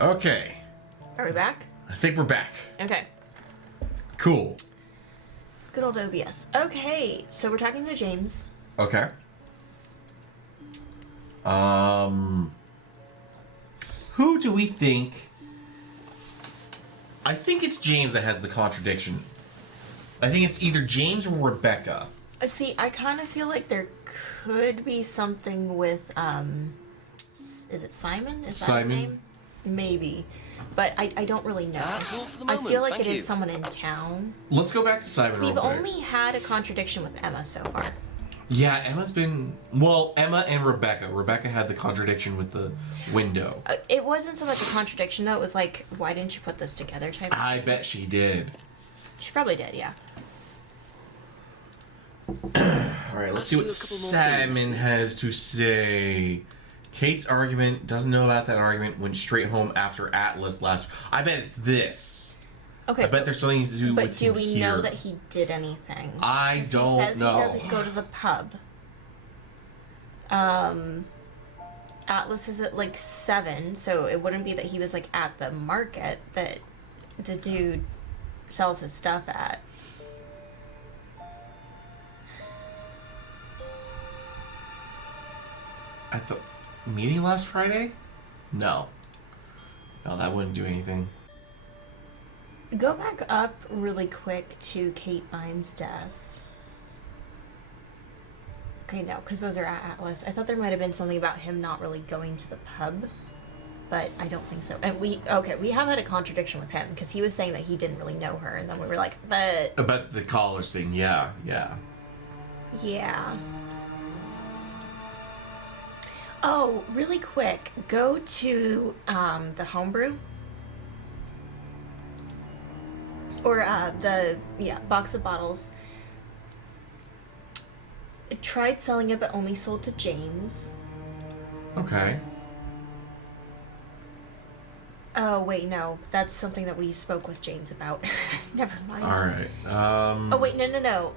Okay. Are we back? I think we're back. Okay. Cool. Good old OBS. Okay, so we're talking to James. Okay. Who do we think? I think it's James that has the contradiction. I think it's either James or Rebecca. See, I kind of feel like there could be something with, is it Simon? Is that his name? Maybe. But I don't really know. That's all for the I moment. feel like Thank it is you. someone in town. Let's go back to Simon real We've quick. only had a contradiction with Emma so far. Yeah, Emma's been... Well, Emma and Rebecca. Rebecca had the contradiction with the window. It wasn't so much a contradiction, though. It was like, why didn't you put this together type. I bet she did. She probably did, yeah. Alright, let's see what Simon has to say. Kate's argument, doesn't know about that argument, went straight home after Atlas last... I bet it's this. Okay. I bet there's something to do with But do we here. know that he did anything? I don't he says know. He doesn't go to the pub. Atlas is at like 7, so it wouldn't be that he was like at the market that the dude sells his stuff at. At the meeting last Friday? No. No, that wouldn't do anything. Go back up really quick to Kate Vine's death. Okay, no, because those are at Atlas. I thought there might have been something about him not really going to the pub, but I don't think so. And we have had a contradiction with him, because he was saying that he didn't really know her, and then we were like, but... About the college thing, yeah. Yeah. Oh, really quick, go to the homebrew. Or the box of bottles. It tried selling it but only sold to James. Okay. Oh wait, no. That's something that we spoke with James about. Never mind. Alright. Oh wait, no.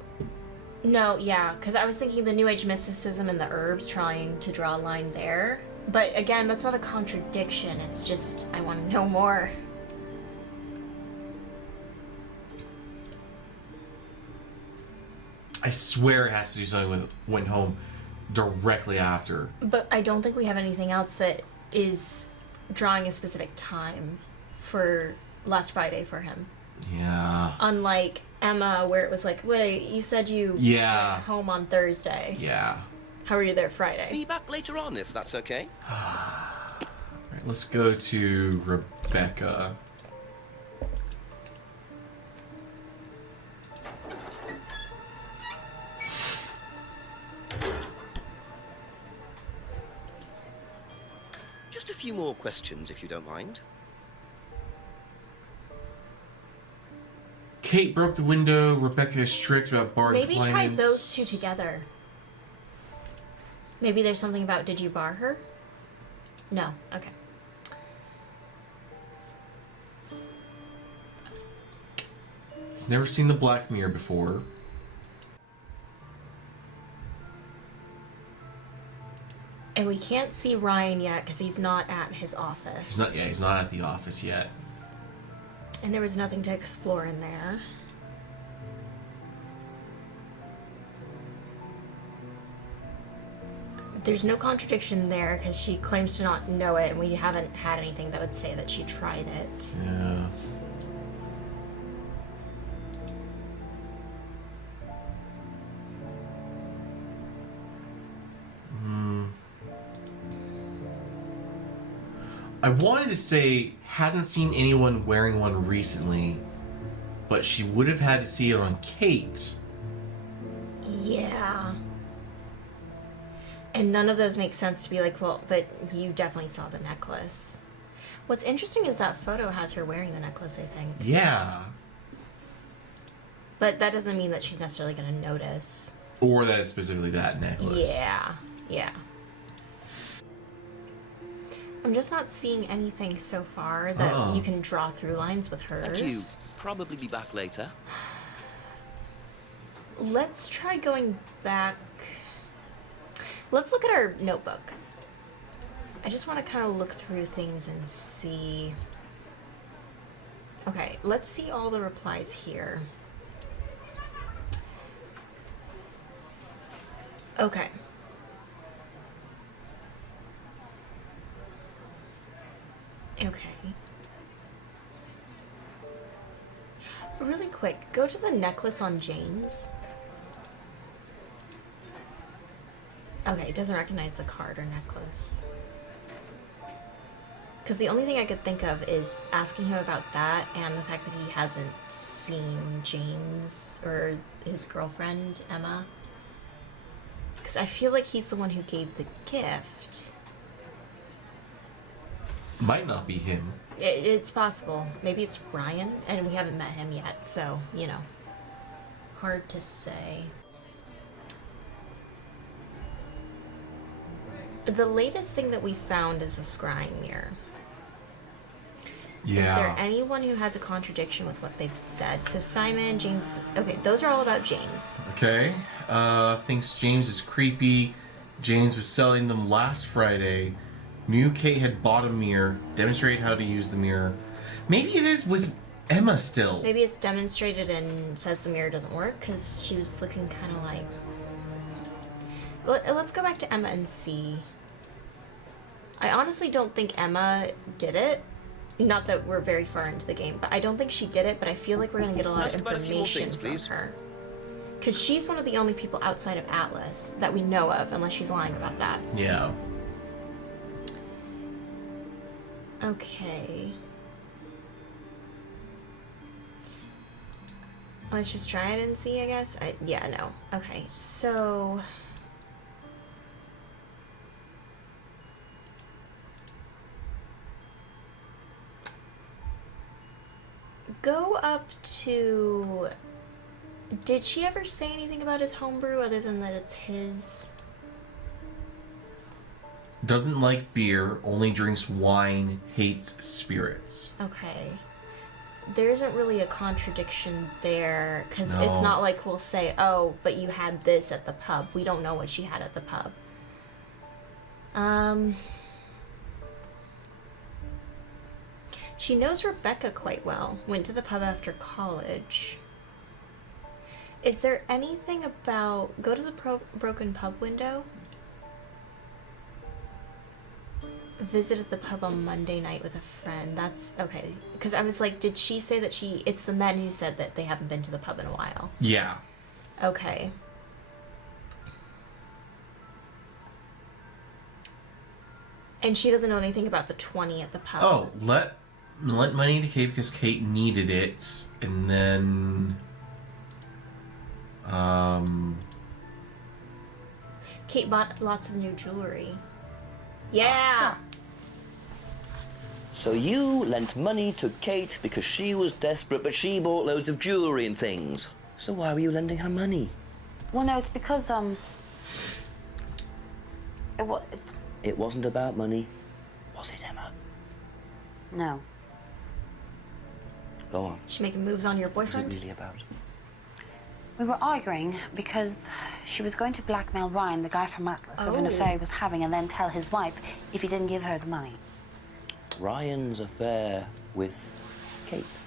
No, yeah, because I was thinking the New Age mysticism and the herbs trying to draw a line there. But again, that's not a contradiction. It's just, I want to know more. I swear it has to do something with went home directly after. But I don't think we have anything else that is drawing a specific time for last Friday for him. Yeah. Unlike Emma, where it was like, wait, you said you went home on Thursday. Yeah. How were you there Friday? Be back later on, if that's okay. Alright, let's go to Rebecca. Just a few more questions, if you don't mind. Kate broke the window. Rebecca is strict about bar Maybe try compliance. those two together. Maybe there's something about, did you bar her? No. Okay. He's never seen the Black Mirror before. And we can't see Ryan yet because he's not at his office. He's not at the office yet. And there was nothing to explore in there. There's no contradiction there because she claims to not know it, and we haven't had anything that would say that she tried it. Yeah. I wanted to say hasn't seen anyone wearing one recently, but she would have had to see it on Kate. Yeah. And none of those make sense to be like, well, but you definitely saw the necklace. What's interesting is that photo has her wearing the necklace, I think. Yeah. But that doesn't mean that she's necessarily going to notice. Or that it's specifically that necklace. Yeah. I'm just not seeing anything so far that you can draw through lines with hers. Thank you. Probably be back later. Let's try going back. Let's look at our notebook. I just want to kind of look through things and see. Okay, let's see all the replies here. Okay. Okay. Really quick, go to the necklace on Jane's. Okay, it doesn't recognize the card or necklace. Because the only thing I could think of is asking him about that and the fact that he hasn't seen James or his girlfriend, Emma. Because I feel like he's the one who gave the gift. Might not be him. It's possible. Maybe it's Ryan, and we haven't met him yet, so, you know. Hard to say. The latest thing that we found is the scrying mirror. Yeah. Is there anyone who has a contradiction with what they've said? So Simon, James... Okay, those are all about James. Okay. Thinks James is creepy. James was selling them last Friday. Knew Kate had bought a mirror. Demonstrated how to use the mirror. Maybe it is with Emma still. Maybe it's demonstrated and says the mirror doesn't work, because she was looking kind of like... Let's go back to Emma and see. I honestly don't think Emma did it. Not that we're very far into the game, but I don't think she did it, but I feel like we're going to get a lot Ask of about a few more information things, please. from her. Because she's one of the only people outside of Atlas that we know of, unless she's lying about that. Yeah. Okay. Let's just try it and see, I guess. Yeah, no. Okay, so... Go up to... Did she ever say anything about his homebrew other than that it's his? Doesn't like beer, only drinks wine, hates spirits. Okay. There isn't really a contradiction there, because No. it's not like we'll say, oh, but you had this at the pub. We don't know what she had at the pub. She knows Rebecca quite well. Went to the pub after college. Is there anything about... Go to the broken pub window. Visited the pub on Monday night with a friend. That's... Okay. Because I was like, did she say that she... It's the men who said that they haven't been to the pub in a while. Yeah. Okay. And she doesn't know anything about the 20 at the pub. Oh, lent money to Kate because Kate needed it, and then... Kate bought lots of new jewelry. Yeah! So you lent money to Kate because she was desperate, but she bought loads of jewellery and things. So why were you lending her money? Well, no, it's because, It wasn't about money, was it, Emma? No. Go on. She making moves on your What's it boyfriend? really about? We were arguing because she was going to blackmail Ryan, the guy from Atlas, over an Oh. affair he was having, and then tell his wife if he didn't give her the money. Ryan's affair with Kate.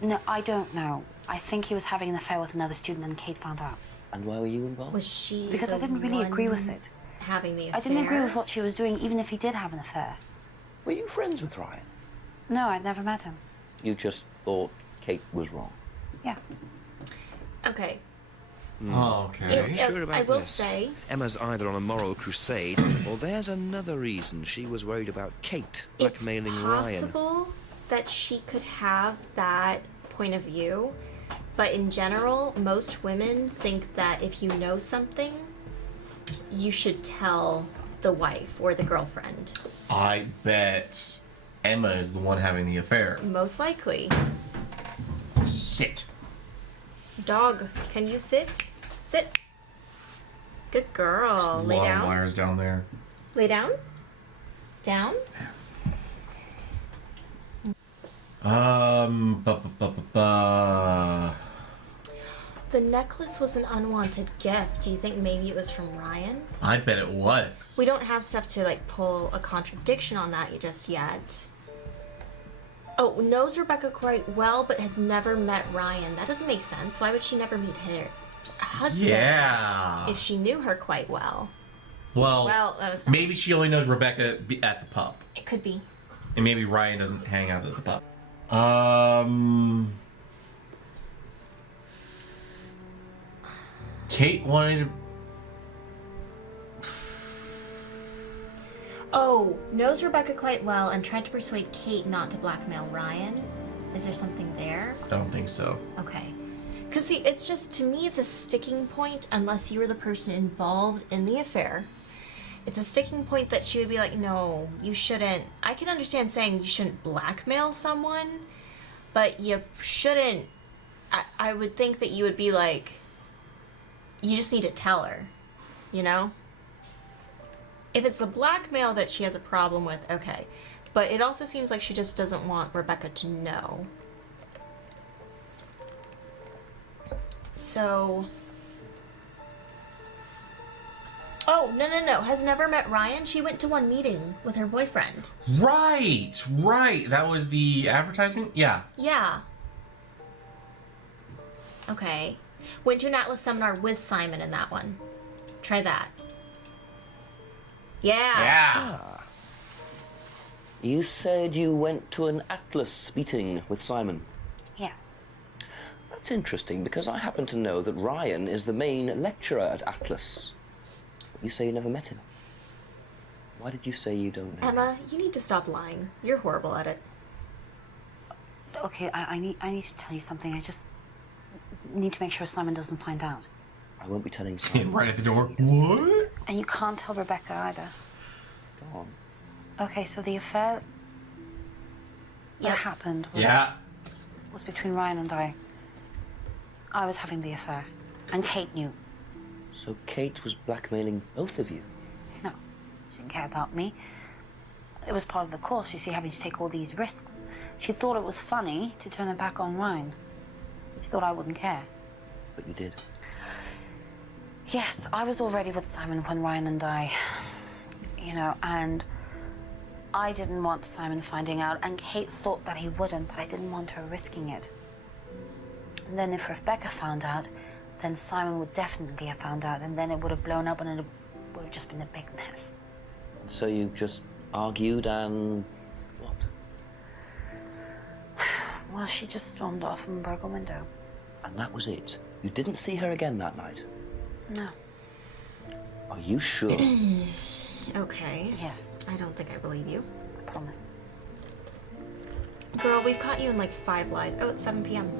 No, I don't know. I think he was having an affair with another student, and Kate found out. And why were you involved? Was she Because the I didn't really agree with one it. having the affair? I didn't agree with what she was doing, even if he did have an affair. Were you friends with Ryan? No, I'd never met him. You just thought Kate was wrong. Yeah. Okay. Oh, okay. Sure about I will this? say... Emma's either on a moral crusade, or there's another reason she was worried about Kate blackmailing Ryan. It's possible that she could have that point of view, but in general, most women think that if you know something, you should tell the wife or the girlfriend. I bet Emma is the one having the affair. Most likely. Sit. Dog, can you sit? Sit. Good girl. Lay A lot of down. wires down there. Lay down. Down. Ba, ba, ba, ba, ba. The necklace was an unwanted gift. Do you think maybe it was from Ryan? I bet it was. We don't have stuff to, like, pull a contradiction on that just yet. Oh, knows Rebecca quite well, but has never met Ryan. That doesn't make sense. Why would she never meet her husband? Yeah. If she knew her quite well. Well, that was not... maybe she only knows Rebecca at the pub. It could be. And maybe Ryan doesn't hang out at the pub. Kate wanted to... Oh, knows Rebecca quite well and tried to persuade Kate not to blackmail Ryan. Is there something there? I don't think so. Okay. Because, see, it's just, to me, it's a sticking point unless you were the person involved in the affair. It's a sticking point that she would be like, no, you shouldn't. I can understand saying you shouldn't blackmail someone, but you shouldn't. I would think that you would be like, you just need to tell her, you know? If it's the blackmail that she has a problem with, okay. But it also seems like she just doesn't want Rebecca to know. So... Oh, no. Has never met Ryan. She went to one meeting with her boyfriend. Right. That was the advertisement? Yeah. Yeah. Okay. Went to an Atlas seminar with Simon in that one. Try that. Yeah. You said you went to an Atlas meeting with Simon. Yes. That's interesting, because I happen to know that Ryan is the main lecturer at Atlas. You say you never met him. Why did you say you don't know him? Emma, you need to stop lying. You're horrible at it. Okay, I need to tell you something. I just need to make sure Simon doesn't find out. I won't be telling Simon. Right at the door. What? And you can't tell Rebecca either. Go on. Okay, so the affair that Yep. happened was between Ryan and I. I was having the affair, and Kate knew. So Kate was blackmailing both of you? No, she didn't care about me. It was part of the course, you see, having to take all these risks. She thought it was funny to turn her back on Ryan. She thought I wouldn't care. But you did. Yes, I was already with Simon when Ryan and I, and I didn't want Simon finding out, and Kate thought that he wouldn't, but I didn't want her risking it. And then if Rebecca found out, then Simon would definitely have found out, and then it would have blown up, and it would have just been a big mess. So you just argued and... what? Well, she just stormed off and broke a window. And that was it? You didn't see her again that night? No. Are you sure? Okay. Yes, I don't think I believe you. I promise. Girl, we've caught you in like 5 lies. Oh, it's 7 p.m.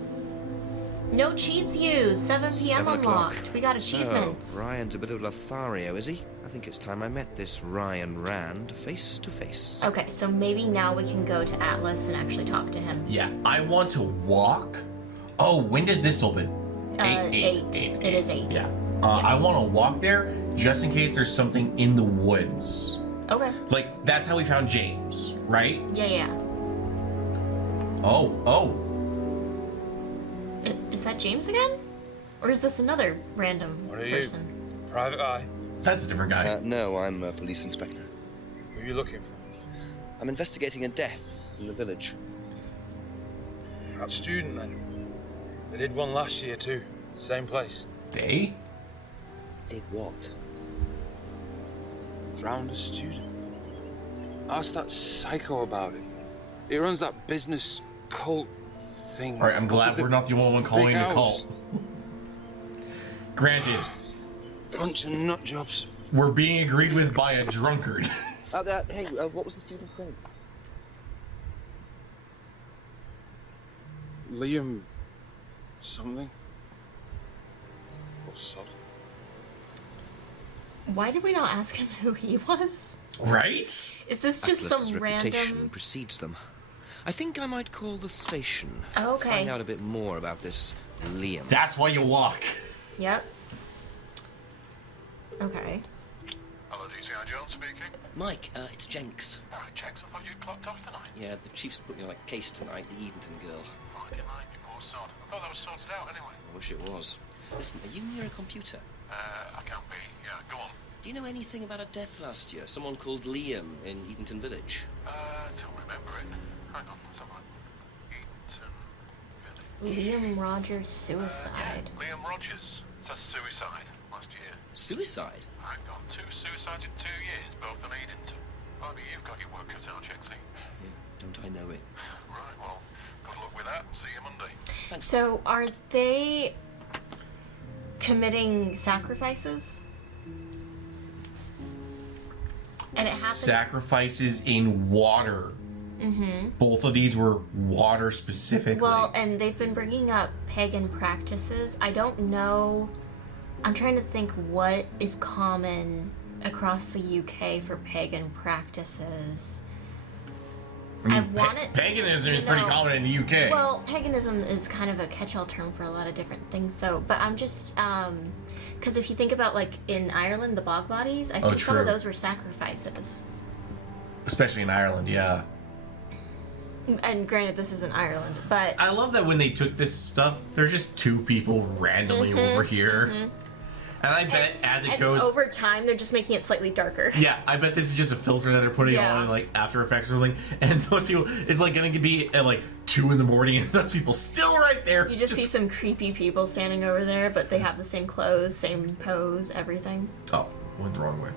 No cheats used. 7 p.m. 7 o'clock. unlocked. We got achievements. So, Ryan's a bit of Lothario, is he? I think it's time I met this Ryan Rand face to face. Okay, so maybe now we can go to Atlas and actually talk to him. Yeah, I want to walk. Oh, when does this open? 8. It is 8. Yeah. I want to walk there just in case there's something in the woods. Okay. Like, that's how we found James, right? Yeah. Oh. Is that James again? Or is this another random What are person? you? Private eye? That's a different guy. No, I'm a police inspector. Who are you looking for? I'm investigating a death in the village. That student then? They did one last year too. Same place. They? Did what? Drowned a student. Ask that psycho about it. He runs that business cult thing. Alright, I'm glad we're not the only one calling it a cult. Granted, Bunch of nut jobs. we're being agreed with by a drunkard. Hey, what was the student's name? Liam something. Or sod. Why did we not ask him who he was? Right? Is this just Atlas' some reputation random... precedes them. I think I might call the station. Okay. Find out a bit more about this Liam. That's why you walk. Yep. Okay. Hello, DCI Jones speaking. Mike, it's Jenks. Alright, checks. I thought you'd clocked off tonight. Yeah, the chief's put me on a case tonight, the Edenton girl. Fucking like you poor sod. I thought that was sorted out anyway. I wish it was. Listen, are you near a computer? I can be. Yeah, go on. Do you know anything about a death last year? Someone called Liam in Edenton Village? Don't remember it. Hang on, let's have a look. Eaton Village. Liam Rogers suicide. Yeah, Liam Rogers. It's a suicide last year. Suicide? Hang on, 2 suicides in 2 years, both in Edenton. Maybe you've got your work cut out, Chexy. Yeah, don't I know it? Right, well, good luck with that. See you Monday. So are they committing sacrifices? And it happens. Sacrifices in water. Mm-hmm. Both of these were water specifically. Well, and they've been bringing up pagan practices. I don't know. I'm trying to think what is common across the UK for pagan practices. I want it. Paganism is pretty common in the UK. Well, paganism is kind of a catch-all term for a lot of different things, though. But I'm just, because if you think about, like, in Ireland, the bog bodies, I think some of true. those were sacrifices. Especially in Ireland, yeah. And granted, this isn't Ireland, but I love that when they took this stuff, there's just 2 people randomly over here. And I bet as it goes... over time, they're just making it slightly darker. Yeah, I bet this is just a filter that they're putting on in, like, After Effects or something. And those people, it's, like, gonna be at, like, 2 in the morning, and those people still right there. You just see some creepy people standing over there, but they have the same clothes, same pose, everything. Oh, went the wrong way.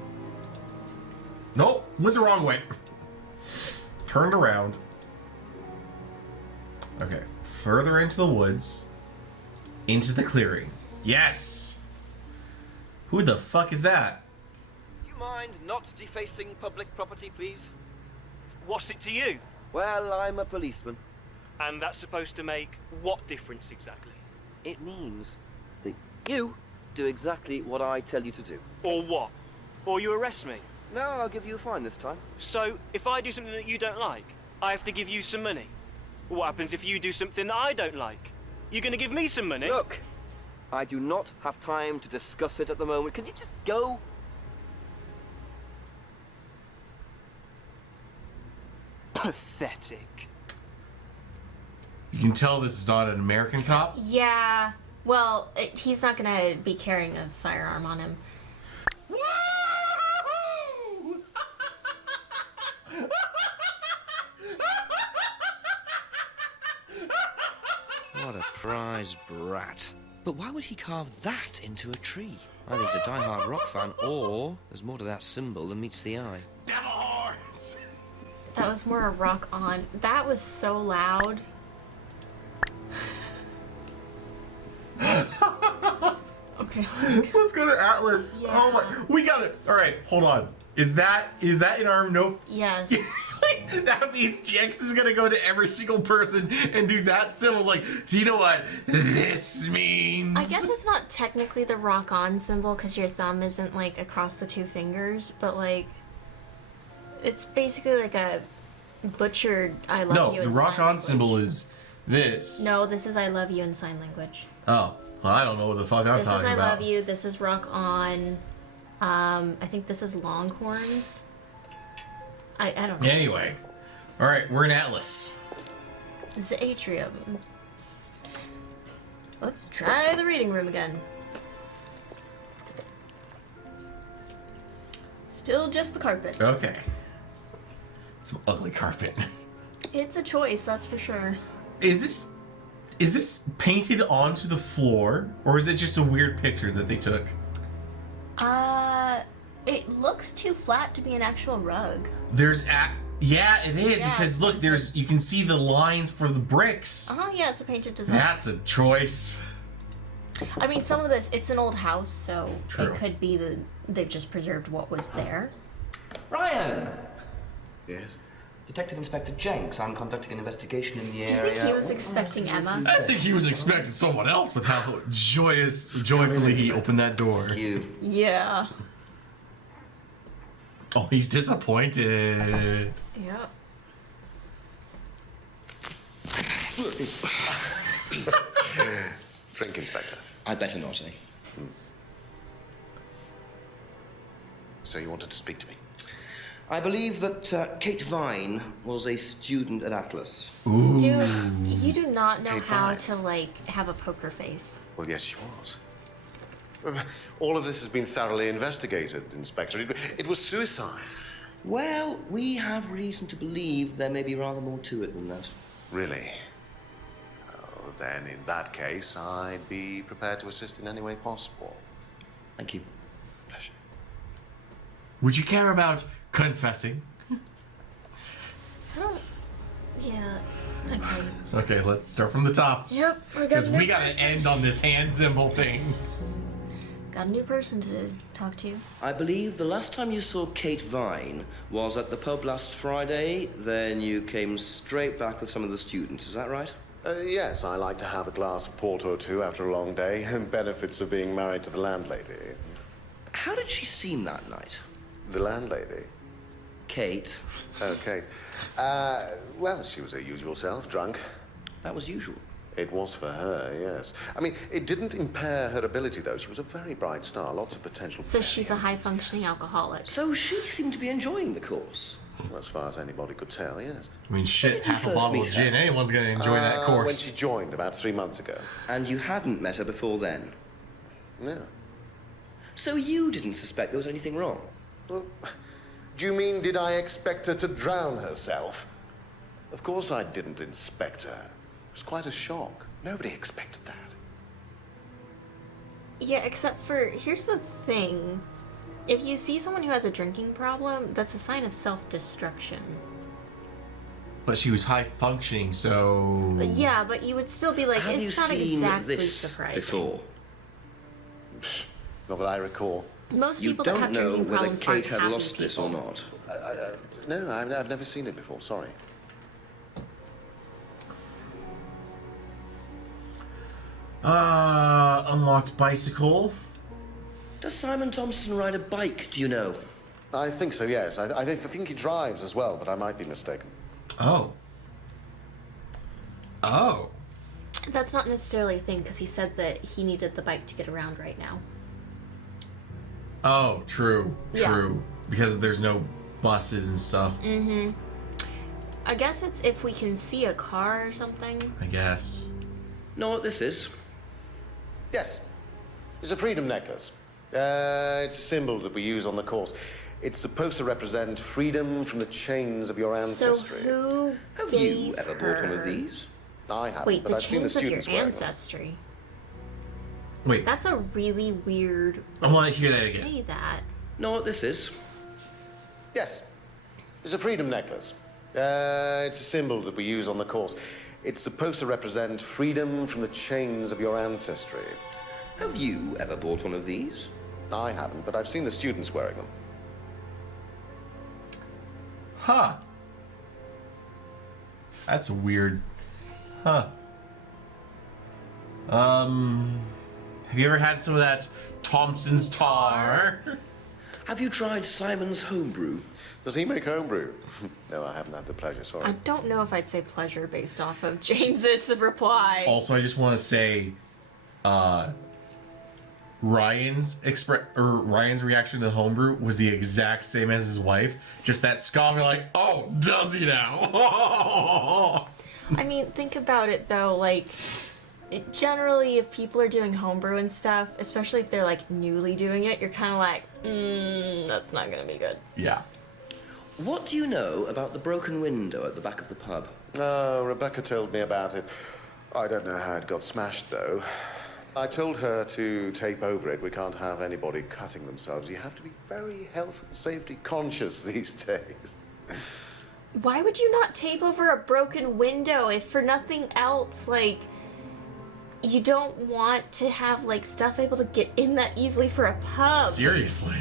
Nope, went the wrong way. Turned around. Okay, further into the woods. Into the clearing. Yes! Who the fuck is that? You mind not defacing public property, please? What's it to you? Well, I'm a policeman. And that's supposed to make what difference exactly? It means that you do exactly what I tell you to do. Or what? Or you arrest me? No, I'll give you a fine this time. So, if I do something that you don't like, I have to give you some money? What happens if you do something that I don't like? You're gonna give me some money? Look, I do not have time to discuss it at the moment. Could you just go? Pathetic. You can tell this is not an American cop. Yeah. Well, he's not gonna be carrying a firearm on him. What a prize brat. But why would he carve that into a tree? Either he's a die-hard rock fan, or there's more to that symbol than meets the eye. Devil horns! That was more a rock on. That was so loud. Okay, Let's go to Atlas. Yeah. Oh my, we got it. All right, hold on. Is that in our note? Yes. That means Jex is gonna go to every single person and do that symbol. Like, do you know what this means? I guess it's not technically the rock on symbol because your thumb isn't like across the 2 fingers, but like it's basically like a butchered I love you. No, the in rock sign on language. symbol is this. No, this is I love you in sign language. Oh, well, I don't know what the fuck I'm This is talking I about. love you. This is rock on. I think this is longhorns. I don't know. Anyway, all right, we're in Atlas. The atrium. Let's try the reading room again. Still just the carpet. Okay. Some ugly carpet. It's a choice, that's for sure. Is this painted onto the floor, or is it just a weird picture that they took? It looks too flat to be an actual rug. Yeah, it is, Yeah, because look, you can see the lines for the bricks. Yeah, it's a painted design. That's a choice. I mean, some of this, it's an old house, so True. it could be they've just preserved what was there. Ryan! Yes? Detective Inspector Jenks. I'm conducting an investigation in the Do you area. think he was expecting Emma? I think he was expecting someone else, with how joyfully he opened that door. You. Yeah. Oh, he's disappointed. Yep. Drink, Inspector. I'd better not, eh? So you wanted to speak to me? I believe that Kate Vine was a student at Atlas. You do not know Kate how Vine. to, like, have a poker face. Well, yes, she was. All of this has been thoroughly investigated, Inspector. It was suicide. Well, we have reason to believe there may be rather more to it than that. Really? Oh, then, in that case, I'd be prepared to assist in any way possible. Thank you. Pleasure. Would you care about confessing? I don't. Yeah. Okay. Okay, let's start from the top. Yep. Because we gotta end on this hand symbol thing. Got a new person to talk to. I believe the last time you saw Kate Vine was at the pub last Friday. Then you came straight back with some of the students. Is that right? Yes, I like to have a glass of port or two after a long day. Benefits of being married to the landlady. How did she seem that night? The landlady? Kate. Oh, Kate. Well, she was her usual self, drunk. That was usual. It was for her, yes. I mean, it didn't impair her ability, though. She was a very bright star, lots of potential. So she's a high-functioning alcoholic. So she seemed to be enjoying the course. Well, as far as anybody could tell, yes. I mean, shit, did you half a first bottle meet of her? gin. Anyone's gonna enjoy that course. When she joined about 3 months ago. And you hadn't met her before then? No. So you didn't suspect there was anything wrong? Well, do you mean, did I expect her to drown herself? Of course I didn't inspect her. It was quite a shock. Nobody expected that. Yeah, except for, here's the thing. If you see someone who has a drinking problem, that's a sign of self-destruction. But she was high functioning, so. But yeah, but you would still be like, Have you it's not seen exactly this surprising. before? Not that I recall. Most You people that don't have know drinking whether problems Kate aren't had happy lost this or people. not. No, I've never seen it before, sorry. Unlocked bicycle. Does Simon Thompson ride a bike, do you know? I think so, yes. I think he drives as well, but I might be mistaken. Oh. Oh. That's not necessarily a thing, because he said that he needed the bike to get around right now. Oh, true. Yeah. True. Because there's no buses and stuff. Mm-hmm. I guess it's if we can see a car or something. I guess. Know what this is? Yes. It's a freedom necklace. It's a symbol that we use on the course. It's supposed to represent freedom from the chains of your ancestry. So who Have gave you ever bought one of her- these? I haven't, Wait, but the I've seen the chains of your students wearing them. ancestry. Wait. That's a really weird I want to hear that again. say that. Know what this is? Yes. It's a freedom necklace. It's a symbol that we use on the course. It's supposed to represent freedom from the chains of your ancestry. Have you ever bought one of these? I haven't, but I've seen the students wearing them. Huh. That's weird. Huh. Have you ever had some of that Thompson's tar? Have you tried Simon's homebrew? Does he make homebrew? No, I haven't had the pleasure, sorry. I don't know if I'd say pleasure based off of James's reply. Also, I just want to say, Ryan's reaction to the homebrew was the exact same as his wife. Just that scoffing, like, "Oh, does he now?" I mean, think about it though. Like, generally, if people are doing homebrew and stuff, especially if they're like newly doing it, you're kind of like, that's not gonna be good. Yeah. What do you know about the broken window at the back of the pub? Rebecca told me about it. I don't know how it got smashed, though. I told her to tape over it. We can't have anybody cutting themselves. You have to be very health and safety conscious these days. Why would you not tape over a broken window if for nothing else, like, you don't want to have, like, stuff able to get in that easily for a pub? Seriously.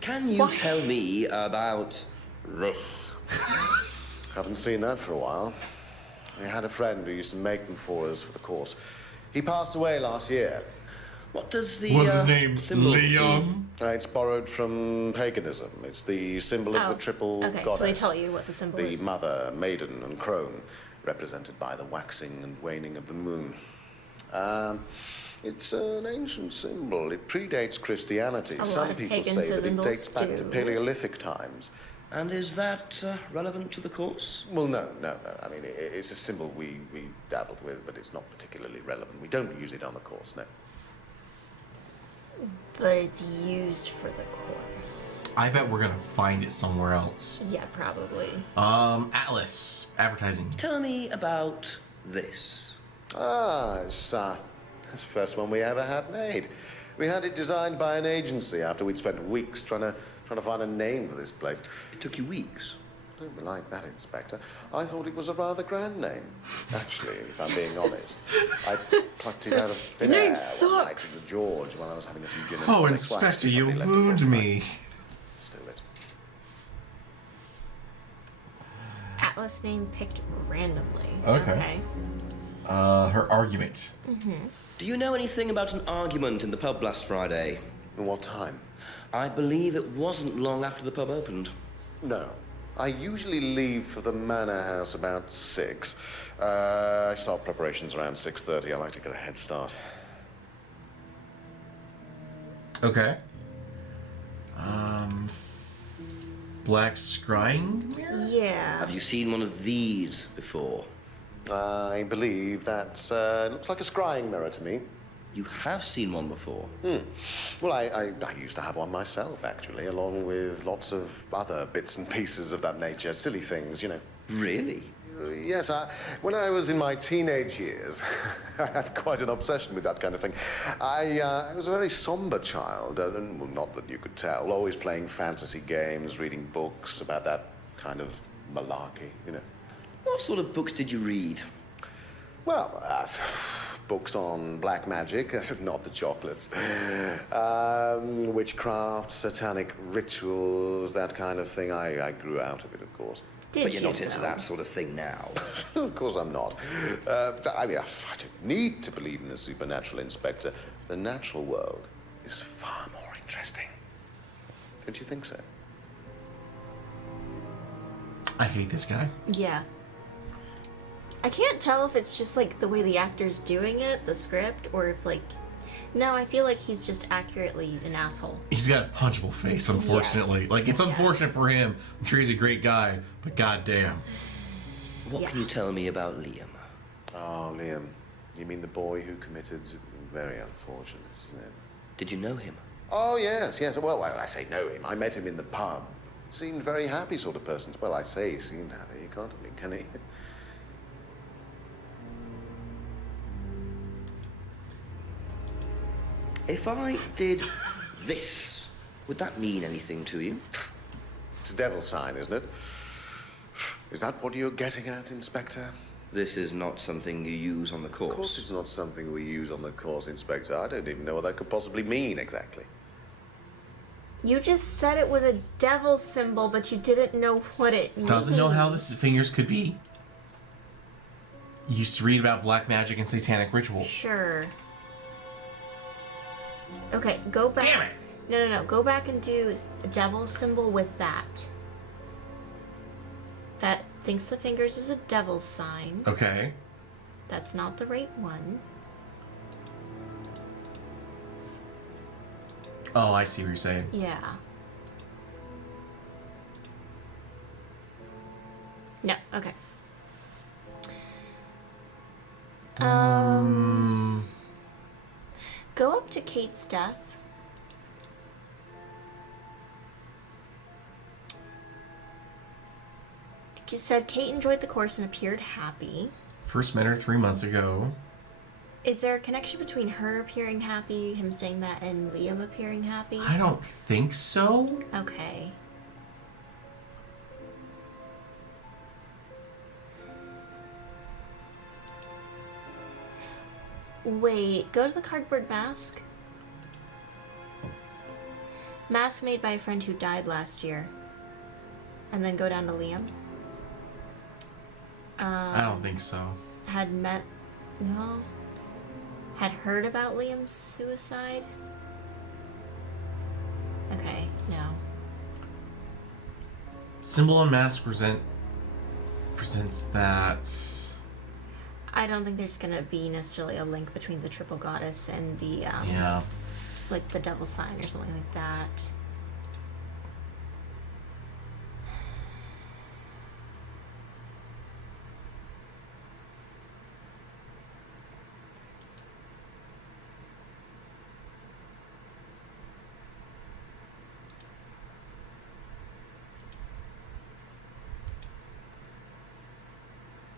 Can you tell me about this? Haven't seen that for a while. I had a friend who used to make them for us for the course. He passed away last year. What does the What's his name? symbol Leon? It's borrowed from paganism. It's the symbol of the triple okay, goddess. so they tell you what the symbol The is. mother, maiden, and crone, represented by the waxing and waning of the moon. It's an ancient symbol. It predates Christianity. A lot Some of people pagan say that it symbols dates back to do. Paleolithic times. And is that relevant to the course? Well, no. I mean, it's a symbol we dabbled with, but it's not particularly relevant. We don't use it on the course, no. But it's used for the chorus. I bet we're gonna find it somewhere else. Yeah, probably. Atlas advertising. Tell me about this. It's the first one we ever had made. We had it designed by an agency after we'd spent weeks trying to find a name for this place. It took you weeks. Don't be like that, Inspector. I thought it was a rather grand name. Actually, if I'm being honest, I plucked it out of thin Your name air one night sucks. at the George while I was having a few gin and Oh, tonic Inspector, whacks. you Somebody left it wound for me. Steal it. Atlas name picked randomly. Okay. Her argument. Do you know anything about an argument in the pub last Friday? And what time? I believe it wasn't long after the pub opened. No. I usually leave for the manor house about 6. I start preparations around 6:30. I like to get a head start. Okay. Black scrying mirror? Yeah. Have you seen one of these before? I believe that looks like a scrying mirror to me. You have seen one before? Well, I used to have one myself, actually, along with lots of other bits and pieces of that nature. Silly things, you know. Really? Yes, when I was in my teenage years, I had quite an obsession with that kind of thing. I was a very somber child, and well, not that you could tell, always playing fantasy games, reading books about that kind of malarkey, you know. What sort of books did you read? Well, books on black magic, not the chocolates. Witchcraft, satanic rituals, that kind of thing. I grew out of it, of course. But you're not into that sort of thing now. Of course I'm not. I mean, I don't need to believe in the supernatural, Inspector. The natural world is far more interesting. Don't you think so? I hate this guy. Yeah. I can't tell if it's just like the way the actor's doing it, the script, or if like. No, I feel like he's just accurately an asshole. He's got a punchable face, unfortunately. Yes. Like, it's unfortunate for him. I'm sure he's a great guy, but goddamn. What can you tell me about Liam? Oh, Liam. You mean the boy who committed... Very unfortunate, isn't it? Did you know him? Oh, yes. Well, when I say know him, I met him in the pub. Seemed very happy sort of person. Well, I say he seemed happy. You can't, can he? If I did this, would that mean anything to you? It's a devil's sign, isn't it? Is that what you're getting at, Inspector? This is not something you use on the course. Of course it's not something we use on the course, Inspector. I don't even know what that could possibly mean, exactly. You just said it was a devil symbol, but you didn't know what it means. Doesn't know how the fingers could be. Used to read about black magic and satanic ritual. Sure. Okay, go back. Damn it! No. Go back and do a devil symbol with that. That thinks the fingers is a devil's sign. Okay. That's not the right one. Oh, I see what you're saying. Yeah. No, okay. Go up to Kate's death. It said Kate enjoyed the course and appeared happy. First met her 3 months ago. Is there a connection between her appearing happy, him saying that, and Liam appearing happy? I don't think so. Okay. Wait, go to the cardboard mask. Mask made by a friend who died last year. And then go down to Liam. I don't think so. Had met... No. Had heard about Liam's suicide? Okay, no. Symbol on mask presents that... I don't think there's gonna be necessarily a link between the triple goddess and the, Yeah. like the devil sign or something like that.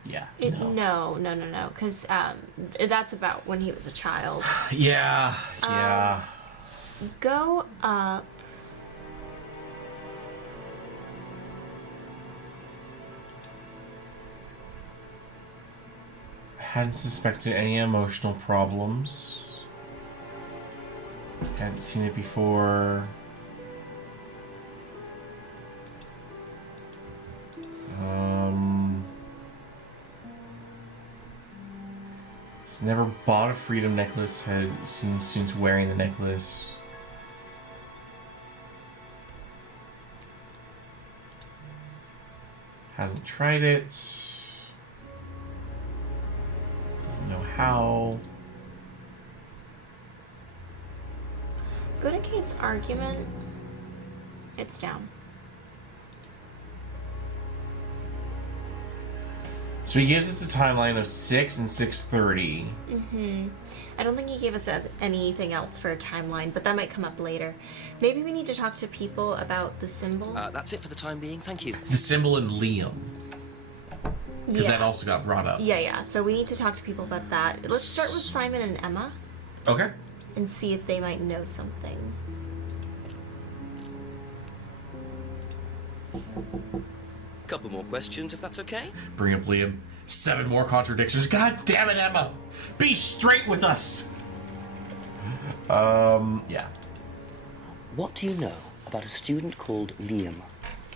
Yeah. No, because that's about when he was a child. Yeah. Go up. Hadn't suspected any emotional problems. Hadn't seen it before. He's never bought a freedom necklace. Has seen students wearing the necklace. Hasn't tried it. Doesn't know how. Go to Kate's argument. It's down. So he gives us a timeline of 6 and 6:30. I don't think he gave us anything else for a timeline, but that might come up later. Maybe we need to talk to people about the symbol. That's it for the time being. Thank you. The symbol in Liam. Because Yeah. that also got brought up. Yeah. So we need to talk to people about that. Let's start with Simon and Emma Okay. and see if they might know something. Couple more questions, if that's okay. Bring up Liam. 7 more contradictions. God damn it, Emma! Be straight with us! Yeah. What do you know about a student called Liam?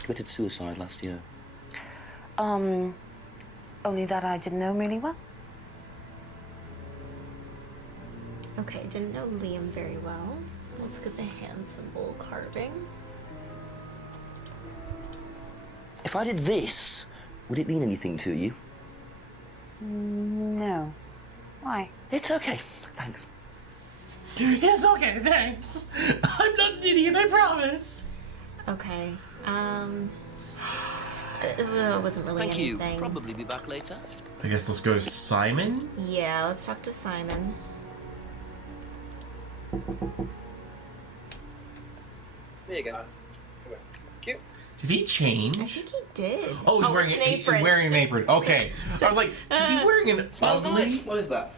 Committed suicide last year. Only that I didn't know him really well. Okay, didn't know Liam very well. Let's look at the hand symbol carving. If I did this, would it mean anything to you? No. Why? It's okay. Thanks. It's okay, thanks. I'm not an idiot, I promise. Okay, it wasn't really Thank you. anything. Probably be back later. I guess let's go to Simon. Yeah, let's talk to Simon. There you go. Come on. Cute. Did he change? I think he did. Oh, he's wearing it's an apron. wearing an apron. Okay. I was like, is he wearing an ugly? What is that?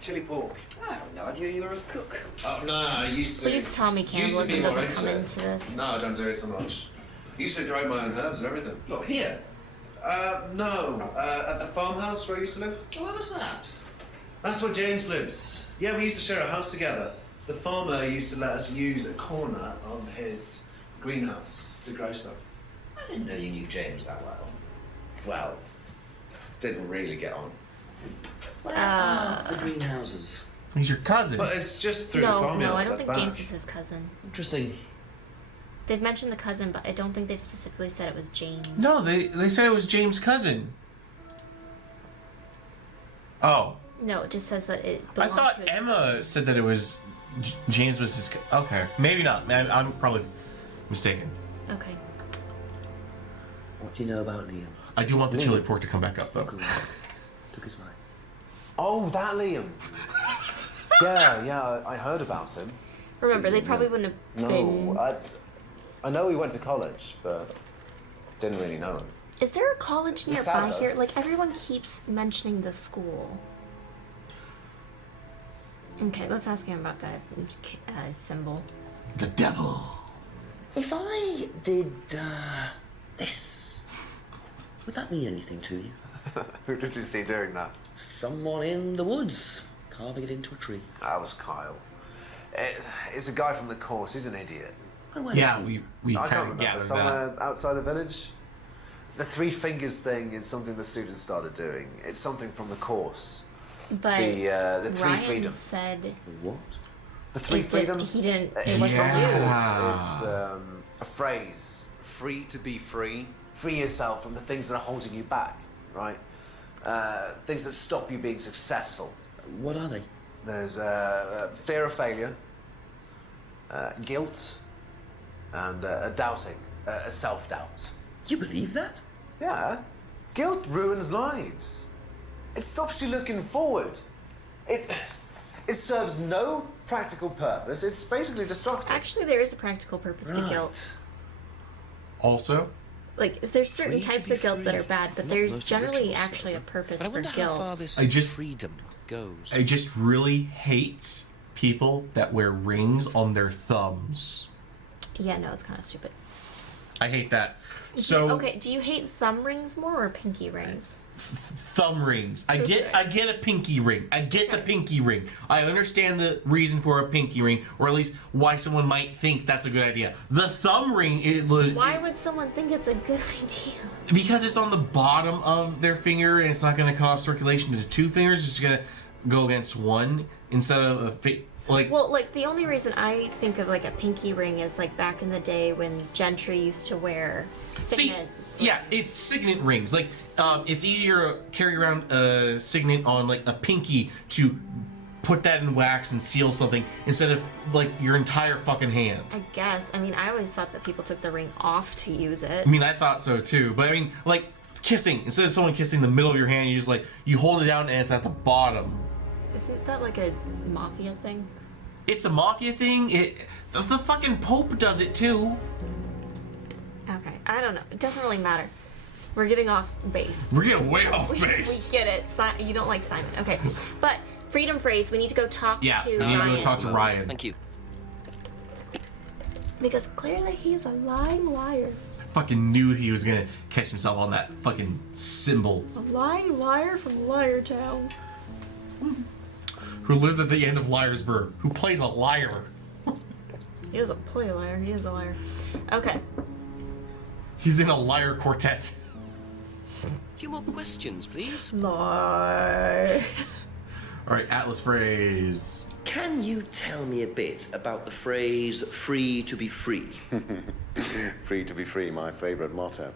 Chili pork. I have no idea you were a cook. Oh, no, I used to... Please tell me used to cannibalism be more doesn't into come it. into this. No, I don't do it so much. Used to grow my own herbs and everything. Not here. No. At the farmhouse where I used to live. Oh, where was that? That's where James lives. Yeah, we used to share a house together. The farmer used to let us use a corner of his greenhouse to grow stuff. I didn't know you knew James that well. Well, didn't really get on. The greenhouses. He's your cousin. But it's just through the No, farmyard. I don't at think the James back. is his cousin. Interesting. They've mentioned the cousin, but I don't think they've specifically said it was James. No, they said it was James' cousin. Oh. No, it just says that it I belongs thought to his... Emma said that it was James was his. Okay, maybe not. Man, I'm probably mistaken. Okay. What do you know about Liam? I do want the chili pork to come back up though. Took his life. Oh, that Liam. yeah, I heard about him. Remember, they probably wouldn't have been... No, I know he went to college, but didn't really know him. Is there a college It's sad, nearby though. here? Like, everyone keeps mentioning the school. Okay, let's ask him about that symbol. The devil. If I did this, would that mean anything to you? Who did you see doing that? Someone in the woods, carving it into a tree. That was Kyle. It's a guy from the course. He's an idiot. And where Yeah, is he? we I kind can't of remember. gathered Somewhere that. outside the village. The 3 fingers thing is something the students started doing. It's something from the course. But The 3 Ryan freedoms. said... The what? The 3 It did- freedoms. he didn't- it It's wasn't from the Yeah. course. It's a phrase. Free to be free. Free yourself from the things that are holding you back, right? Things that stop you being successful. What are they? There's fear of failure, guilt, and a doubting, a self-doubt. You believe that? Yeah. Guilt ruins lives. It stops you looking forward. It serves no practical purpose. It's basically destructive. Actually, there is a practical purpose to guilt. Also, like there's certain Free to types be of guilt that free. are bad, but Not there's most generally rituals, actually a certainly. purpose But I for wonder how far guilt. this freedom goes. I just really hate people that wear rings on their thumbs. Yeah, no, it's kind of stupid. I hate that. So Okay, do you hate thumb rings more or pinky rings? thumb rings. I get a pinky ring. I get the pinky ring. I understand the reason for a pinky ring, or at least why someone might think that's a good idea. The thumb ring, Why would someone think it's a good idea? because it's on the bottom of their finger and it's not going to cut off circulation to two fingers. It's just going to go against one instead of Well, like the only reason I think of like a pinky ring is like back in the day when gentry used to wear signet. Yeah, it's signet rings. Like, it's easier to carry around a signet on like a pinky to put that in wax and seal something instead of like your entire fucking hand. I guess. I mean, I always thought that people took the ring off to use it. I mean, I thought so too. But I mean, like kissing. Instead of someone kissing the middle of your hand, you just like you hold it down and it's at the bottom. Isn't that like a mafia thing? It's a mafia thing. The fucking Pope does it too. Okay, I don't know. It doesn't really matter. We're getting off base. We're getting way off base. We get it. You don't like Simon. Okay, but freedom phrase. We need to go talk to we need to go talk to Ryan. Thank you. Because clearly he is a lying liar. I fucking knew he was gonna catch himself on that fucking symbol. A lying liar from Liar Town. Who lives at the end of Liarsburg? Who plays a liar? He doesn't play a liar. He is a liar. Okay. He's in a liar quartet. A few more questions, please. Liar. All right, Atlas phrase. Can you tell me a bit about the phrase free to be free? Free to be free, my favorite motto.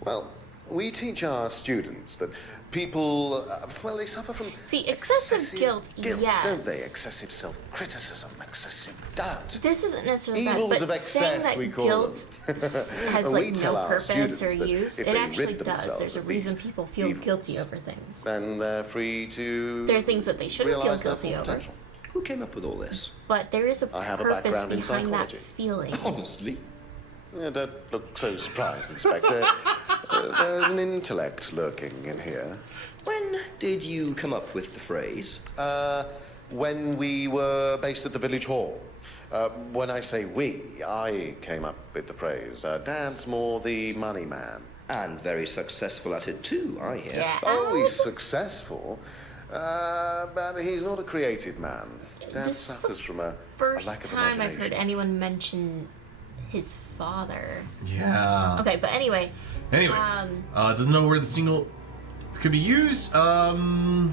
Well, we teach our students that people, well, they suffer from excessive guilt, yes. don't they? Excessive self-criticism, excessive doubt. This isn't necessarily bad, Evils but of excess, saying that we call guilt them. has We like tell no our purpose students or that use. if It they actually rid does. themselves There's a of reason these people feel evils, guilty over things. then they're free to There are things that they shouldn't feel realize their guilty full over. potential. Who came up with all this? But there is a I have a purpose background in behind that psychology. feeling. Honestly? Yeah, don't look so surprised, Inspector. There's an intellect lurking in here. When did you come up with the phrase? When we were based at the village hall. When I say we, I came up with the phrase. Dad's more the money man. And very successful at it too, I hear. Yeah. Oh, he's successful, but he's not a creative man. Dad This is suffers from a First lack of time I've imagination. heard anyone mention his father. Yeah. Okay, but anyway. Anyway, doesn't know where the single could be used. No,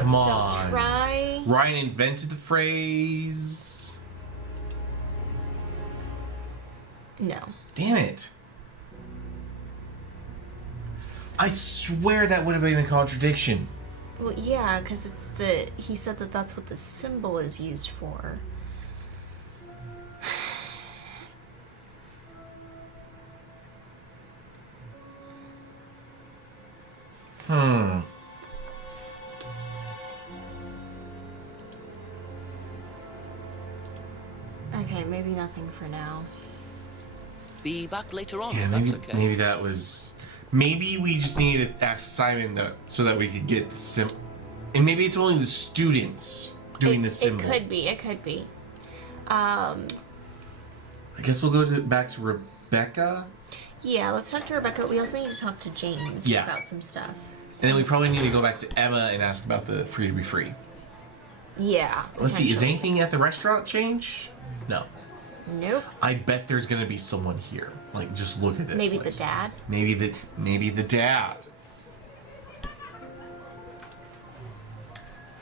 come so on. try. Ryan invented the phrase. No. Damn it. I swear that would have been a contradiction. Well, yeah, because he said that that's what the symbol is used for. Okay, maybe nothing for now. Be back later on, Yeah, if maybe that's okay. maybe that was. Maybe we just needed to ask Simon so that we could get the symbol. And maybe it's only the students doing the symbol. It could be. It could be. I guess we'll go back to Rebecca. Yeah, let's talk to Rebecca. We also need to talk to James Yeah. about some stuff. And then we probably need to go back to Emma and ask about the free to be free. Yeah. Let's see, is potentially. anything at the restaurant change? No. Nope. I bet there's gonna be someone here. Like, just look at this. Maybe place. the dad. Maybe the dad.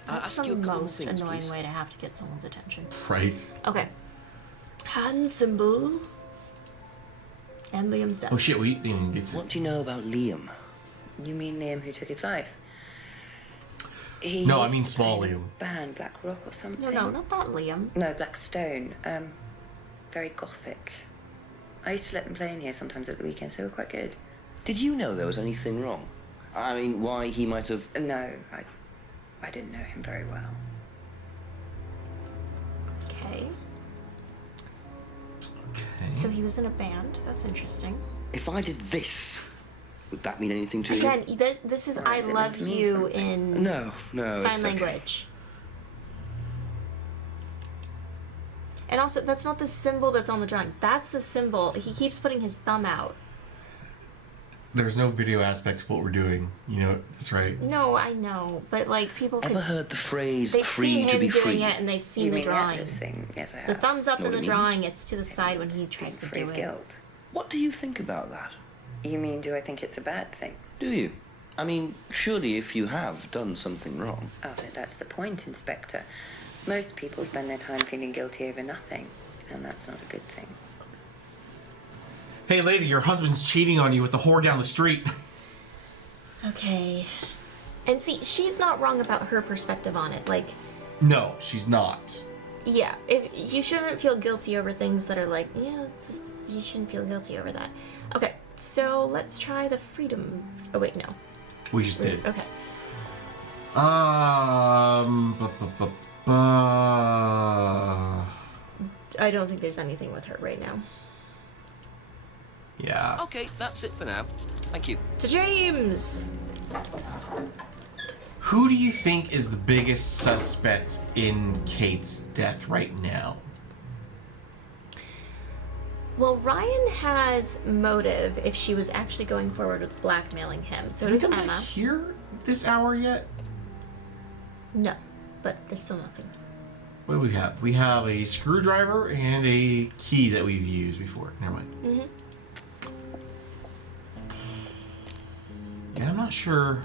That's ask you a the couple more most things, annoying please. way to have to get someone's attention. Right. Okay. Hand symbol. And Liam's death. Oh shit, we didn't get to. What do you know about Liam? You mean Liam who took his life? He No, I used mean to small play in a Liam. Band, Black Rock or something. No, not that Liam. No, Black Stone. Very gothic. I used to let them play in here sometimes at the weekends. They were quite good. Did you know there was anything wrong? I mean, why he might have... No, I didn't know him very well. So he was in a band. That's interesting. If I did this, would that mean anything to you? Again, this is I love you in No, sign it's language. And also, that's not the symbol that's on the drawing. That's the symbol. He keeps putting his thumb out. There's no video aspect of what we're doing. You know that's right. No, I know, but like people could. Ever heard the phrase They've "free seen to him be doing free"? it, and they've seen You the mean the drawing. Atlas thing? Yes, I have. The thumbs up Know in what the it drawing. It's to the side when he tries to Free do of it. guilt. What do you think about that? You mean, do I think it's a bad thing? Do you? I mean, surely if you have done something wrong. Oh, no, that's the point, Inspector. Most people spend their time feeling guilty over nothing, and that's not a good thing. Hey, lady, your husband's cheating on you with the whore down the street. Okay. And see, she's not wrong about her perspective on it. Like, No, she's not. yeah, if you shouldn't feel guilty over things that are like, yeah, you shouldn't feel guilty over that. Okay, so let's try the freedom. Oh wait, no. We just did. Okay. Bu- I don't think there's anything with her right now. Yeah. Okay, that's it for now. Thank you. To James! Who do you think is the biggest suspect in Kate's death right now? Well, Ryan has motive if she was actually going forward with blackmailing him. So Did we does come back Emma. here this hour yet? No, but there's still nothing. What do we have? We have a screwdriver and a key that we've used before. Never mind. Mm-hmm. Yeah, I'm not sure.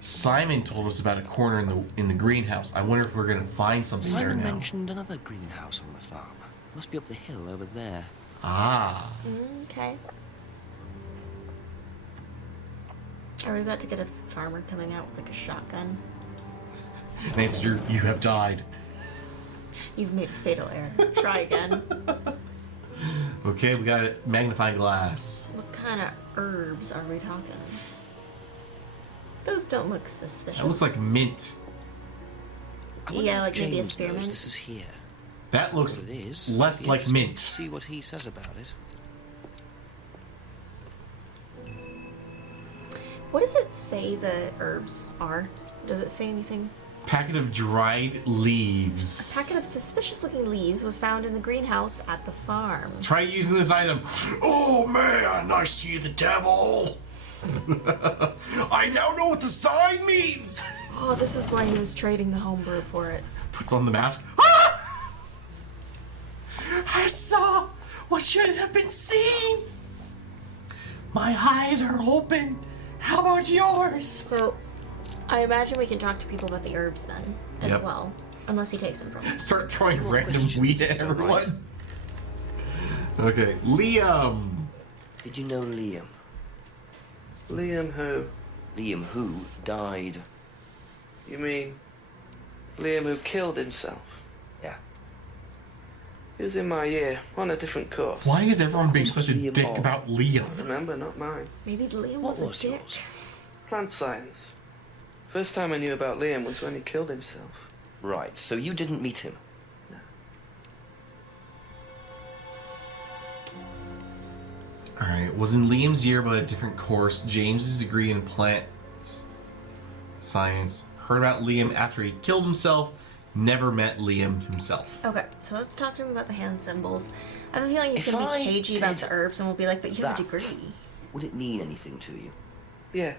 Simon told us about a corner in the greenhouse. I wonder if we're gonna find something there Simon now. mentioned another greenhouse on the farm. Must be up the hill over there. Ah. Okay. Are we about to get a farmer coming out with like a shotgun? Nancy, you have died. You've made a fatal error. Try again. Okay, we got a magnifying glass. What kind of herbs are we talking? Those don't look suspicious. That looks like mint. I wonder Yeah, if like maybe a James knows spearmint. this is here. That looks What it is. less Be like interesting mint. to see what he says about it. What does it say the herbs are? Does it say anything? Packet of dried leaves. A packet of suspicious-looking leaves was found in the greenhouse at the farm. Try using this item. Oh man, I see the devil. I now know what the sign means. Oh, this is why he was trading the homebrew for it. Puts on the mask. Ah! I saw what shouldn't have been seen. My eyes are open. How about yours? So, I imagine we can talk to people about the herbs then, as Yep. well. Unless he takes them from us. Start throwing More random questions, weed at all everyone. Okay, Liam. Did you know Liam? Liam who? Liam who died. You mean Liam who killed himself? Yeah. He was in my year, on a different course. Why is everyone being such a Liam dick Hall. about Liam? Remember, not mine. Maybe Liam What was a was dick. yours? Plant science. First time I knew about Liam was when he killed himself. Right, so you didn't meet him? Alright, was in Liam's year but a different course. James's degree in plant science. Heard about Liam after he killed himself. Never met Liam himself. Okay, so let's talk to him about the hand symbols. I have a feeling he's If going to I be cagey about did the herbs and we'll be like, but you have a that, degree. Would it mean anything to you? Yeah.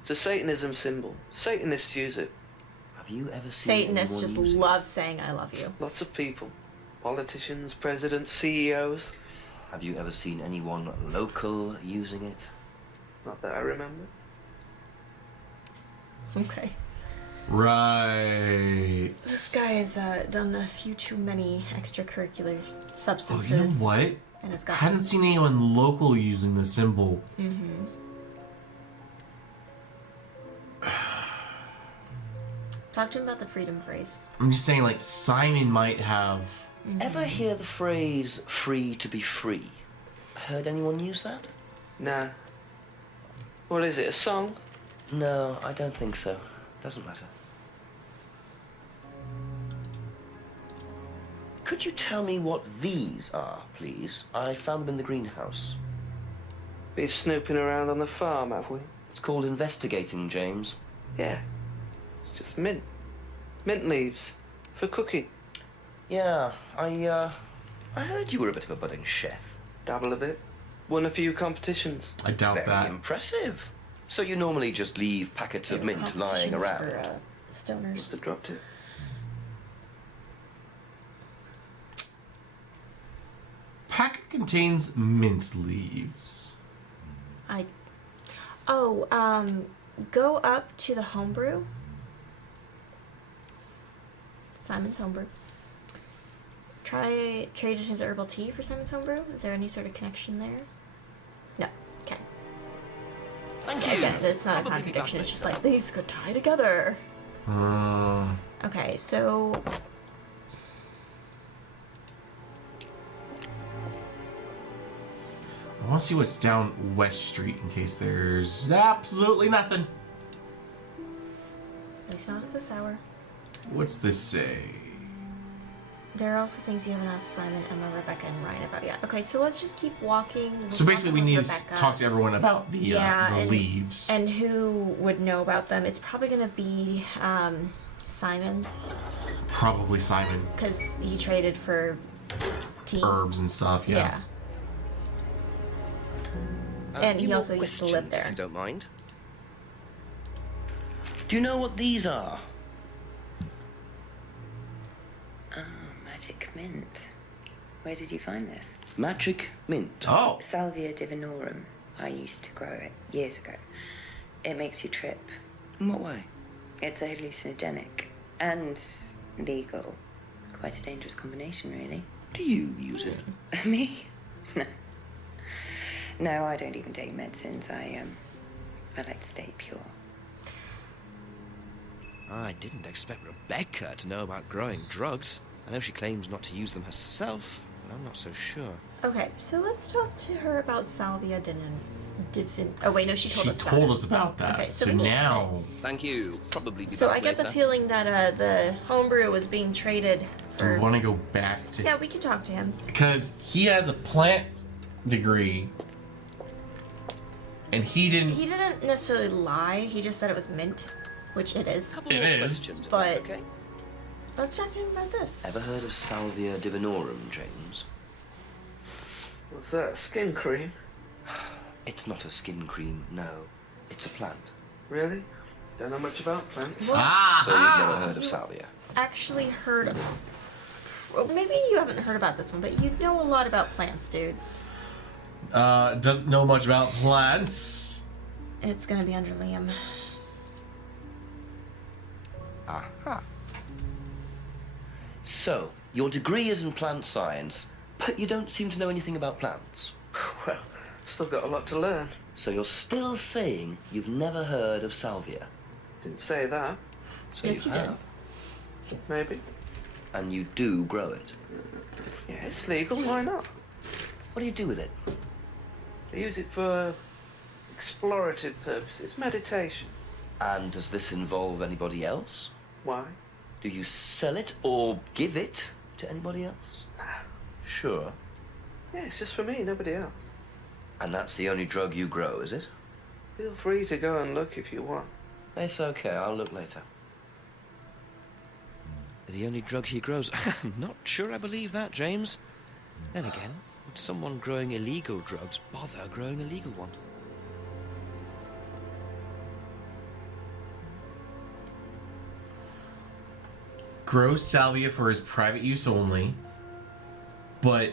It's a Satanism symbol. Satanists use it. Have you ever seen Satanists anyone just use it? love saying I love you. Lots of people. Politicians, presidents, CEOs. Have you ever seen anyone local using it? Not that I remember. Okay. Right. This guy has done a few too many extracurricular Oh, substances. you know what? And has got Hasn't seen anyone local using the symbol. Mm-hmm. Talk to him about the freedom phrase. I'm just saying, like, Simon might have. Ever hear the phrase free to be free? Heard anyone use that? Nah. What is it, a song? No, I don't think so. Doesn't matter. Could you tell me what these are, please? I found them in the greenhouse. Been snooping around on the farm, have we? It's called investigating, James. Yeah. It's just mint. Mint leaves. For cooking. Yeah, I heard you were a bit of a budding chef. Dabble a bit. Won a few competitions. I doubt Very that. impressive. So you normally just leave packets of mint lying around? For, stoners. Must have dropped it. Packet contains mint leaves. Go up to the homebrew. Simon's homebrew. Traded his herbal tea for Simon's homebrew. Is there any sort of connection there? No. Okay. Thank you. Again, it's not a contradiction. It's just like these could tie together. Okay, so I want to see what's down West Street in case there's absolutely nothing. at least not at this hour. What's this say? There are also things you haven't asked Simon, Emma, Rebecca, and Ryan about yet. Okay, so let's just keep walking. So basically, we need to talk to everyone about the leaves. And who would know about them. It's probably going to be Simon. Probably Simon. Because he traded for tea. Herbs and stuff, yeah. And he also used to live there. If you don't mind. Do you know what these are? Magic mint. Where did you find this? Magic mint. Oh. Salvia divinorum. I used to grow it years ago. It makes you trip. In what way? It's a hallucinogenic and legal. Quite a dangerous combination, really. Do you use it? Me? No. No, I don't even take medicines. I like to stay pure. I didn't expect Rebecca to know about growing drugs. I know she claims not to use them herself, but I'm not so sure. Okay, so let's talk to her about Salvia Oh wait, no, she told us. She told us about that. Okay, so now. Thank you. Probably. Be So back I get later. the feeling that the homebrew was being traded Do we for. want to go back to? Yeah, we can talk to him. Because he has a plant degree, and he didn't. He didn't necessarily lie. He just said it was mint, which it is. It is. But okay. let's talk to him about this. Ever heard of Salvia divinorum, James? What's that? Skin cream? It's not a skin cream, no. It's a plant. Really? Don't know much about plants. So you've never heard of salvia? Actually heard of. Well, maybe you haven't heard about this one, but you know a lot about plants, dude. Doesn't know much about plants. It's gonna be under Liam. Aha. So, your degree is in plant science, but you don't seem to know anything about plants. Well, still got a lot to learn. So you're still saying you've never heard of salvia? Didn't say that. So Yes, you you did. have. Maybe. And you do grow it. Yeah, it's legal. Why not? What do you do with it? I use it for explorative purposes, meditation. And does this involve anybody else? Why? Do you sell it or give it to anybody else? Sure. Yeah, it's just for me, nobody else. And that's the only drug you grow, is it? Feel free to go and look if you want. It's okay, I'll look later. The only drug he grows. I'm not sure I believe that, James. Then again, would someone growing illegal drugs bother growing a legal one? Grows salvia for his private use only, but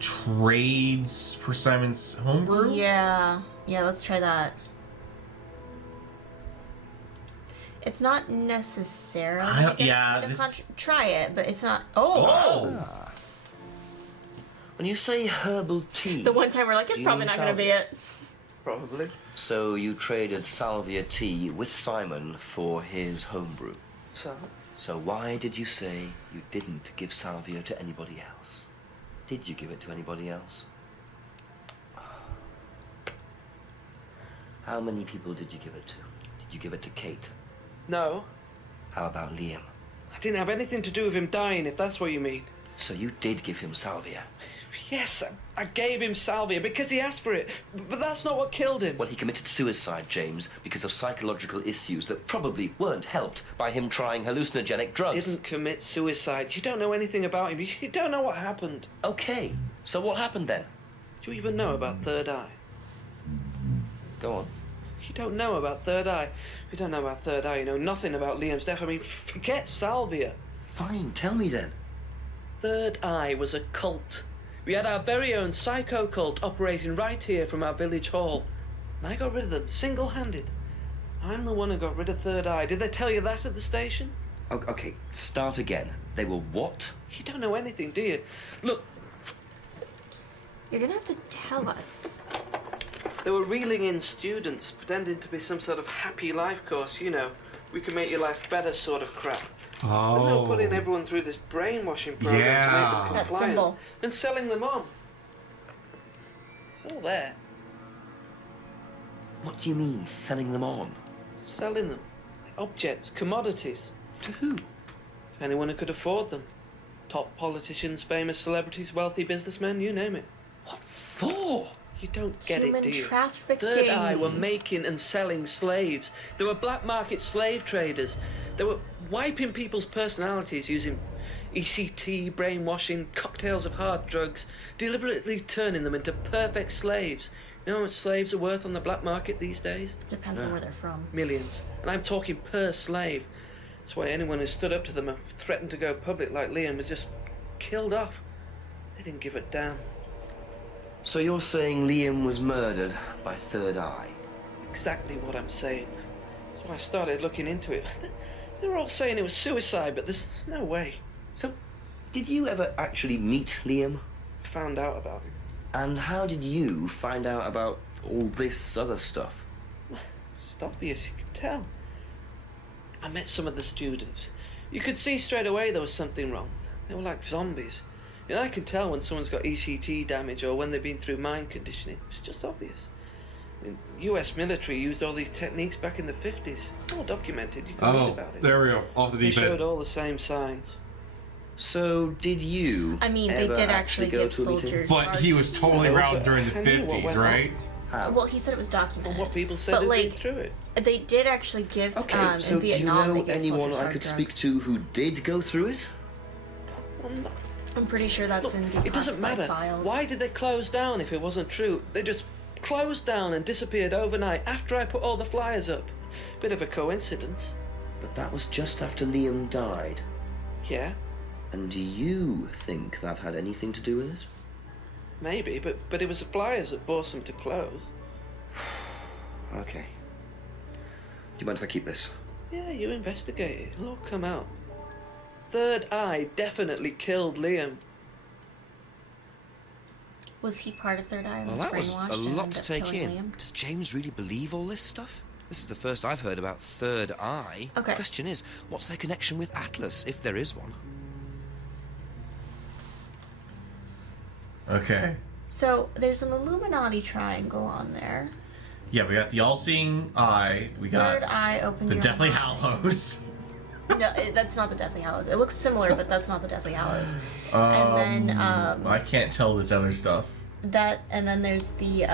trades for Simon's homebrew? Yeah, let's try that. It's not necessarily. Try it, but it's not. Oh! When you say herbal tea... The one time we're like, it's you probably mean not going to be salvia? it. Probably. So you traded salvia tea with Simon for his homebrew. So why did you say you didn't give salvia to anybody else? Did you give it to anybody else? How many people did you give it to? give it to Kate? No. How about Liam? I didn't have anything to do with him dying, if that's what you mean. So you did give him salvia? Yes, I gave him salvia because he asked for it. But that's not what killed him. Well, he committed suicide, James, because of psychological issues that probably weren't helped by him trying hallucinogenic drugs. Didn't commit suicide. You don't know anything about him. You don't know what happened. Okay, so what happened then? Do you even know about Third Eye? Go on. You don't know about Third Eye. If you don't know about Third Eye, you know nothing about Liam's death. I mean, forget salvia. Fine, tell me then. Third Eye was a cult. We had our very own psycho cult operating right here from our village hall. And I got rid of them, single-handed. I'm the one who got rid of Third Eye. Did they tell you that at the station? Okay, start again. They were what? You don't know anything, do you? Look. You're gonna have to tell us. They were reeling in students, pretending to be some sort of happy life course, you know. We can make your life better sort of crap. Oh. And they were putting everyone through this brainwashing program to make them That compliant. symbol. Then selling them on. It's all there. What do you mean, selling them on? Selling them. Objects, commodities. To who? Anyone who could afford them. Top politicians, famous celebrities, wealthy businessmen, you name it. What for? You don't get Human it, do you? trafficking. Third Eye were making and selling slaves. They were black market slave traders. They were wiping people's personalities using ECT, brainwashing, cocktails of hard drugs, deliberately turning them into perfect slaves. You know how much slaves are worth on the black market these days? Depends on where they're from. Millions. And I'm talking per slave. That's why anyone who stood up to them and threatened to go public like Liam was just killed off. They didn't give a damn. So you're saying Liam was murdered by Third Eye? Exactly what I'm saying. That's why I started looking into it. They were all saying it was suicide, but there's no way. So, did you ever actually meet Liam? Found out about him. And how did you find out about all this other stuff? It's obvious, you could tell. I met some of the students. You could see straight away there was something wrong. They were like zombies. And I can tell when someone's got ECT damage or when they've been through mind conditioning. It's just obvious. I mean, US military used all these techniques back in the 50s. It's all documented. You can read about it. There we go. Off the They deep end. showed all the same signs. So, did you I mean, they ever did actually go give to a meeting? soldiers. But he was totally No, around but during the I knew what 50s, went right? How? Well, he said it was documented. Well, what people said But, who'd been like, through it. They did actually give Okay, so in do you Vietnam. know they gave anyone soldiers I hard could drugs. speak to who did go through it? Well, no. I'm pretty sure that's in declassified It doesn't matter. files. Why did they close down if it wasn't true? They just closed down and disappeared overnight after I put all the flyers up. Bit of a coincidence. But that was just after Liam died. Yeah, And do you think that had anything to do with it? maybe, but it was the flyers that forced them to close. Okay. Do you mind if I keep this? Yeah, you investigate it. It'll all come out. Third Eye definitely killed Liam. Was he part of Third Eye? And Well, was that was brainwashed a and lot ended to up take killing in. Liam? Does James really believe all this stuff? This is the first I've heard about Third Eye. Okay. The question is, what's their connection with Atlas, if there is one? Okay. So there's an Illuminati triangle on there. Yeah, we got the All-Seeing Eye. We got Third Eye open the your Deathly mind. Hallows. No, that's not the Deathly Hallows. It looks similar, but that's not the Deathly Hallows. And then I can't tell this other stuff. and then there's the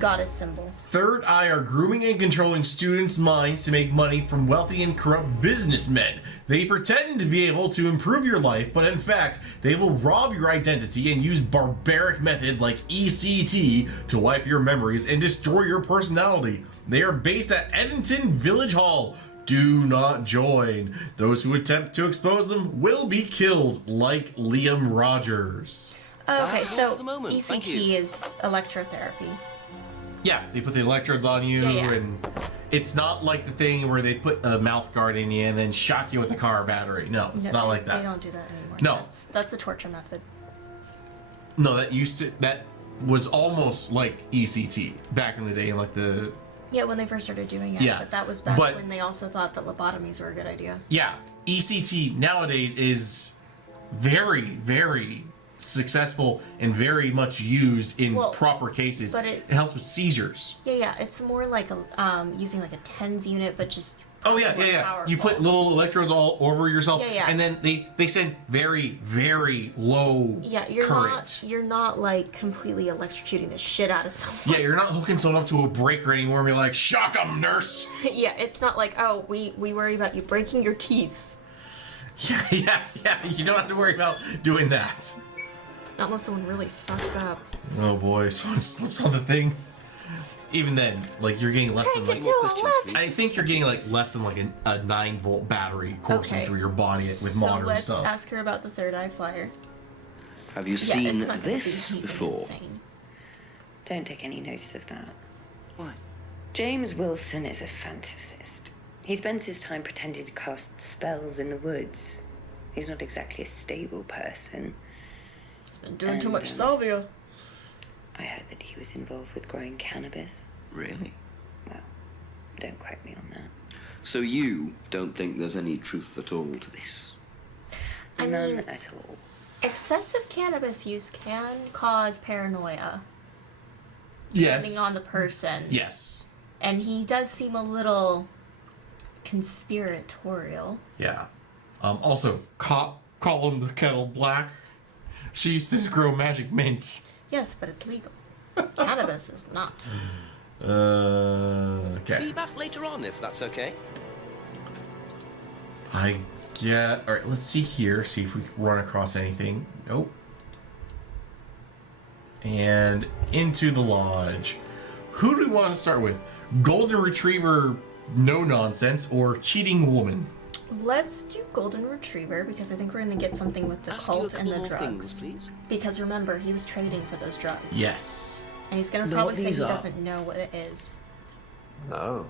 goddess symbol. Third Eye are grooming and controlling students' minds to make money from wealthy and corrupt businessmen. They pretend to be able to improve your life, but in fact, they will rob your identity and use barbaric methods like ECT to wipe your memories and destroy your personality. They are based at Edenton Village Hall. Do not join. Those who attempt to expose them will be killed, like Liam Rogers. Okay, That's all so for the moment. Thank you. ECT is electrotherapy. Yeah, they put the electrodes on you, Yeah. and it's not like the thing where they put a mouth guard in you and then shock you with a car battery. No, it's No, not like They that. don't do that anymore. No. That's a torture method. No, that was almost like ECT back in the day, like the Yeah, when they first started doing it. Yeah, But that was back but- when they also thought that lobotomies were a good idea. ECT nowadays is very, very successful and very much used in Well, proper cases. but It it's- helps with seizures. Yeah, it's more like using like a TENS unit, but just Oh yeah. powerful. You put little electrodes all over yourself, Yeah. and then they send very, very low current. You're not like completely electrocuting the shit out of someone. Yeah, you're not hooking someone up to a breaker anymore and be like, shock 'em, nurse. Yeah, it's not like, oh, we worry about you breaking your teeth. Yeah. You don't have to worry about doing that. Not unless someone really fucks up. Oh boy, someone slips on the thing. Even then, like you're getting less than like. I think you're getting like less than like a 9-volt battery coursing Okay. through your body with So modern let's stuff. ask her about the third eye flyer. Have you Yeah, seen it's not gonna this be anything before? insane. Don't take any notice of that. Why? James Wilson is a fantasist. He spends his time pretending to cast spells in the woods. He's not exactly a stable person. He's been doing too And, much salvia. I heard that he was involved with growing cannabis. Really? Well, don't quote me on that. So you don't think there's any truth at all to this? I None mean, at all. excessive cannabis use can cause paranoia. Yes. Depending on the person. Yes. And he does seem a little conspiratorial. Yeah. Also, calling the kettle black. She used to grow magic mint. Yes, but it's legal. Cannabis is not. Okay. Be back later on if that's okay. All right, let's see here. See if we run across anything. Nope. And into the lodge. Who do we want to start with? Golden Retriever, no nonsense, or cheating woman? Let's do Golden Retriever because I think we're gonna get something with the Ask you a cult and the couple more drugs. things, please. Because remember, he was trading for those drugs. Yes. And he's gonna Know probably what say he these are? doesn't know what it is. No.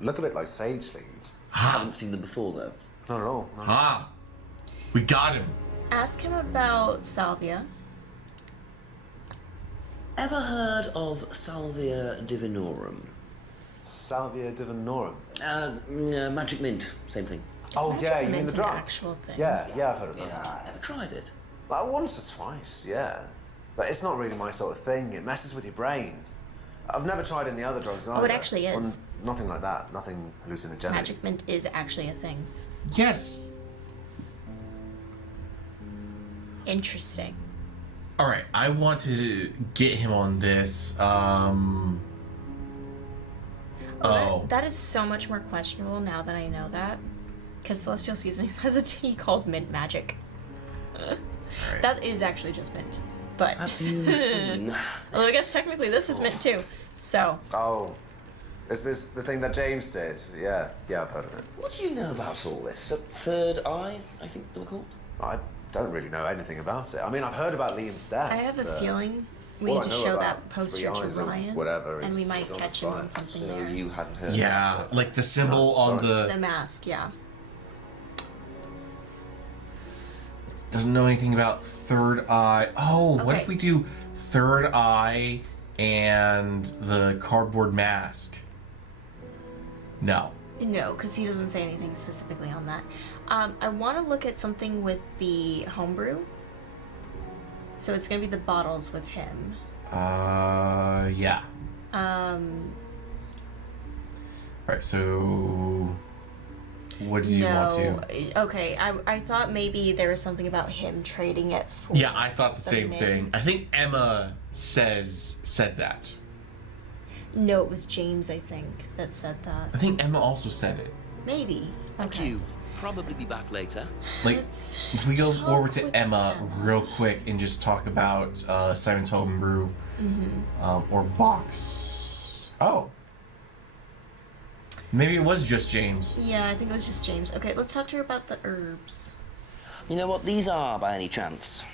Look a bit like sage leaves. Haven't seen them before though. Not at all. No. Ah. We got him. Ask him about salvia. Ever heard of Salvia divinorum? Salvia divinorum. Magic mint, same thing. Oh Magic yeah, you mean mint the an drug? actual thing. Yeah, I've heard of that. Yeah, ever tried it? Like once or twice, yeah. But it's not really my sort of thing. It messes with your brain. I've never tried any other drugs either. Oh, it actually is. Well, nothing like that. Nothing hallucinogenic. Magic mint is actually a thing. Yes. Interesting. All right, I want to get him on this. That is so much more questionable now that I know that. Because Celestial Seasonings has a tea called Mint Magic. That is actually just mint. But. Have you seen? Well, I guess technically this is mint too. So. Oh. Is this the thing that James did? Yeah, I've heard of it. What do you know about all this? Third eye, I think they were called. I don't really know anything about it. I mean, I've heard about Liam's death. I have a but feeling we all need I to know show about that Three poster Eyes to or Ryan. whatever And we is might on catch the him on spine. something So there. you hadn't heard Yeah, of it? like the symbol on sorry. The mask, yeah. Doesn't know anything about third eye. Oh, what if Okay. we do third eye and the cardboard mask? No. No, because he doesn't say anything specifically on that. I want to look at something with the homebrew. So it's going to be the bottles with him. Yeah. All right, so what did you want to? Okay, I thought maybe there was something about him trading it for. Yeah, I thought the same mint. thing. I think Emma said that. No, it was James, I think, that said I that. think Emma also said it. Maybe. Thank Okay. you. Probably be back later. Like, Let's if we go talk over to with Emma Emma. real quick and just talk about Simon's Homebrew or Box. Oh. Maybe it was just James. Yeah, I think it was just James. Okay, let's talk to her about the herbs. You know what these are by any chance?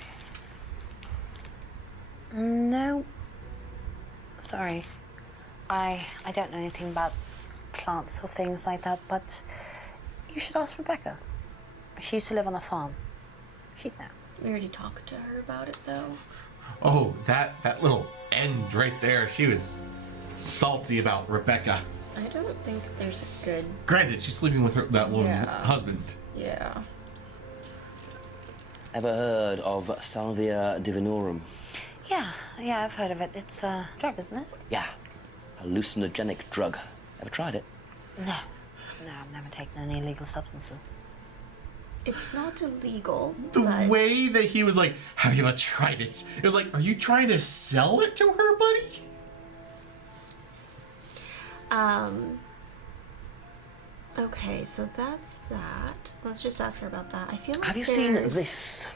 No. Sorry. I don't know anything about plants or things like that, but you should ask Rebecca. She used to live on a farm. She'd know. We already talked to her about it, though. Oh, that little end right there. She was salty about Rebecca. I don't think there's a good... Granted, she's sleeping with that woman's Yeah. husband. Yeah. Ever heard of Salvia divinorum? Yeah, I've heard of it. It's a drug, isn't it? Yeah. Hallucinogenic drug. Ever tried it? No, I've never taken any illegal substances. It's not illegal. The but... way that he was like, have you ever tried it? It was like, are you trying to sell it to her, buddy? Okay, so that's that. Let's just ask her about that. I feel like Have you seen there's- this?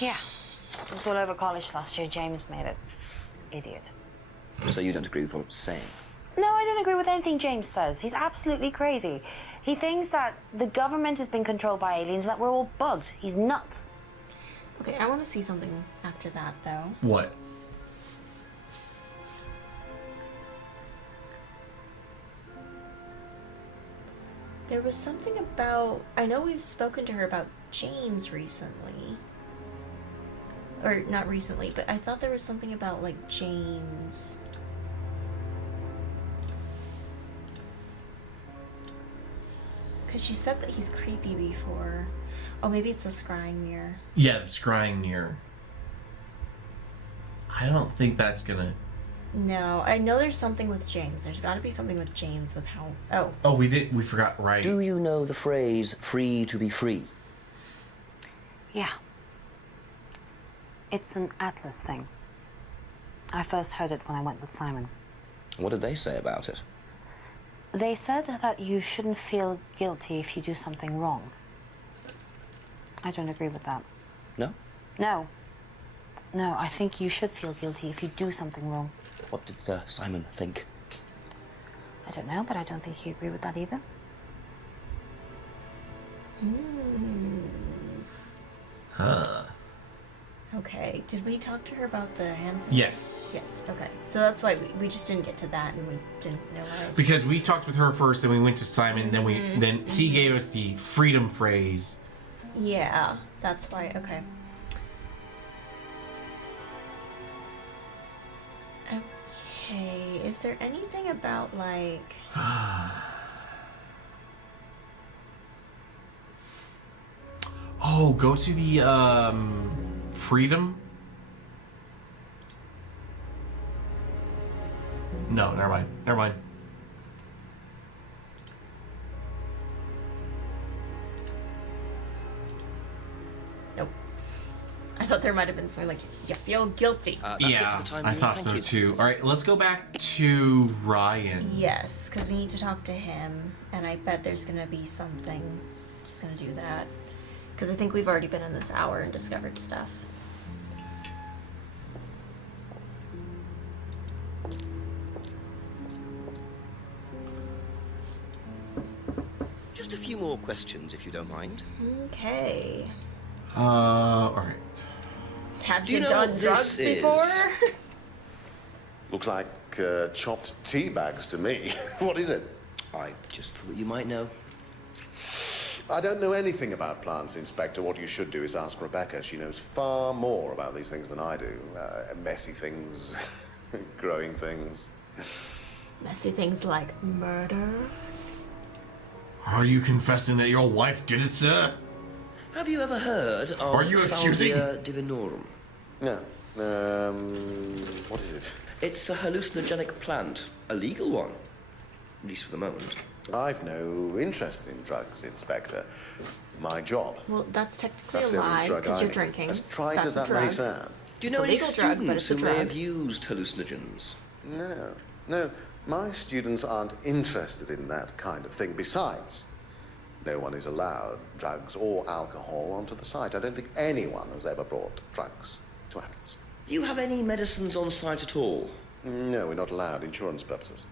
Yeah. It was all over college last year. James made it. Idiot. So you don't agree with what I'm saying? No, I don't agree with anything James says. He's absolutely crazy. He thinks that the government has been controlled by aliens, that we're all bugged. He's nuts. Okay, I want to see something after that, though. What? There was something about... I know we've spoken to her about James recently. Or, not recently, but I thought there was something about, like, James... Because she said that he's creepy before. Oh, maybe it's a scrying mirror. Yeah, the scrying mirror. I don't think that's gonna... No, I know there's something with James. There's got to be something with James with how... Oh. Oh, we forgot, right. Do you know the phrase, free to be free? Yeah. It's an Atlas thing. I first heard it when I went with Simon. What did they say about it? They said that you shouldn't feel guilty if you do something wrong. I don't agree with that. No? No. No, I think you should feel guilty if you do something wrong. What did Simon think? I don't know, but I don't think he agreed with that either. Huh. Okay, did we talk to her about the hands? Yes. Yes, okay. So that's why we just didn't get to that and we didn't realize. Because we talked with her first, then we went to Simon, then he gave us the freedom phrase. Yeah, that's why, okay. Okay, is there anything about, like... Oh, go to the, freedom? No, never mind. Never mind. Nope. I thought there might have been something like, you feel guilty. That's it Yeah, for the time I being. thought Thank so you. too. All right, let's go back to Ryan. Yes, because we need to talk to him, and I bet there's going to be something. Just going to do that. Because I think we've already been in this hour and discovered stuff. Just a few more questions, if you don't mind. Okay. All right. Have Do you you know done what drugs this is? before? Looks like chopped tea bags to me. What is it? I just thought you might know. I don't know anything about plants, Inspector. What you should do is ask Rebecca. She knows far more about these things than I do. Messy things, growing things. Messy things like murder. Are you confessing that your wife did it, sir? Have you ever heard of Are you accusing- Salvia divinorum? No. What is it? It's a hallucinogenic plant, a legal one, at least for the moment. I've no interest in drugs, Inspector. My job. Well, that's technically That's a the only lie drug because I you're need. drinking. As trite That's as a that may drug. sound. Do you It's know a any legal drug, but students it's a who may drug. have used hallucinogens? No. My students aren't interested in that kind of thing. Besides, no one is allowed drugs or alcohol onto the site. I don't think anyone has ever brought drugs to Atlas. Do you have any medicines on site at all? No, we're not allowed. Insurance purposes.